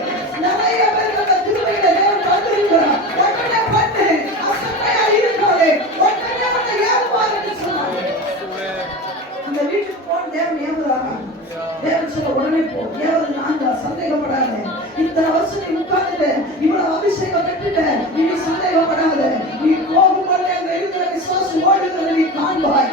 நிறைய பேர் அந்த திருமையில தேவன் தந்திருக்கிறார். உடனே பண்ணு, அசட்டையா இருக்காதே, உடனே வந்து ஏவுவார் என்று சொன்னார். அந்த வீட்டுக்கு போன் தேவன் ஏவுறாங்க. தேவன் சொல்ல உடனே போ, ஏவது நான் தான், சந்தேகப்படாத. இத்தனை வருஷம் நீ உட்கார்ந்துட்ட, இவ்வளவு அபிஷேகம் பெற்றுட்ட, நீ சந்தேகப்படாத. நீ போகும்போது அங்க இருக்கிற விசுவாசம் ஓடுகிறத நீ காண்பாய்.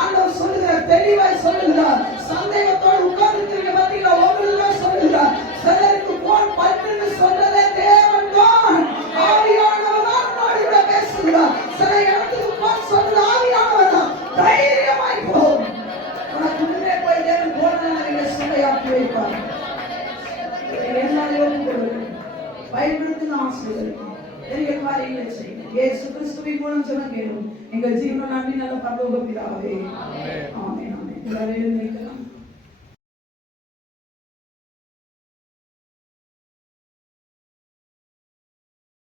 ஆண்டவர் சொல்லுகிறார், தெளிவாய் சொல்லுகிறார். சந்தேகத்தோடு உட்கார்ந்துருக்கீங்க பார்த்தீங்களா, உங்களுக்கு சொல்லுகிறார். சிலருக்கு போன் பண்ணுன்னு சொன்னதே தேவன் தான், ஆவியானவர் தான் உன்னோடு பேசுகிறார். சில இடத்துக்கு போன் சொல்றது ஆவியானவர் தான். தைரியமாய் போ, உனக்கு முன்னே போய் தேவன் போன சண்டையாக்கி வைப்பார். பயன்படுத்தி ஆசிரியர்கள் பெரிய காரியங்களை செய்யும். இயேசு கிறிஸ்துவின் மூலம் ஜெபம் கேளும். எங்கள் ஜீவன நம்பி நல்ல பரலோக பிதாவே. ஆமென். ஆமென். எல்லாரும் எழுந்திருக்கலாம்.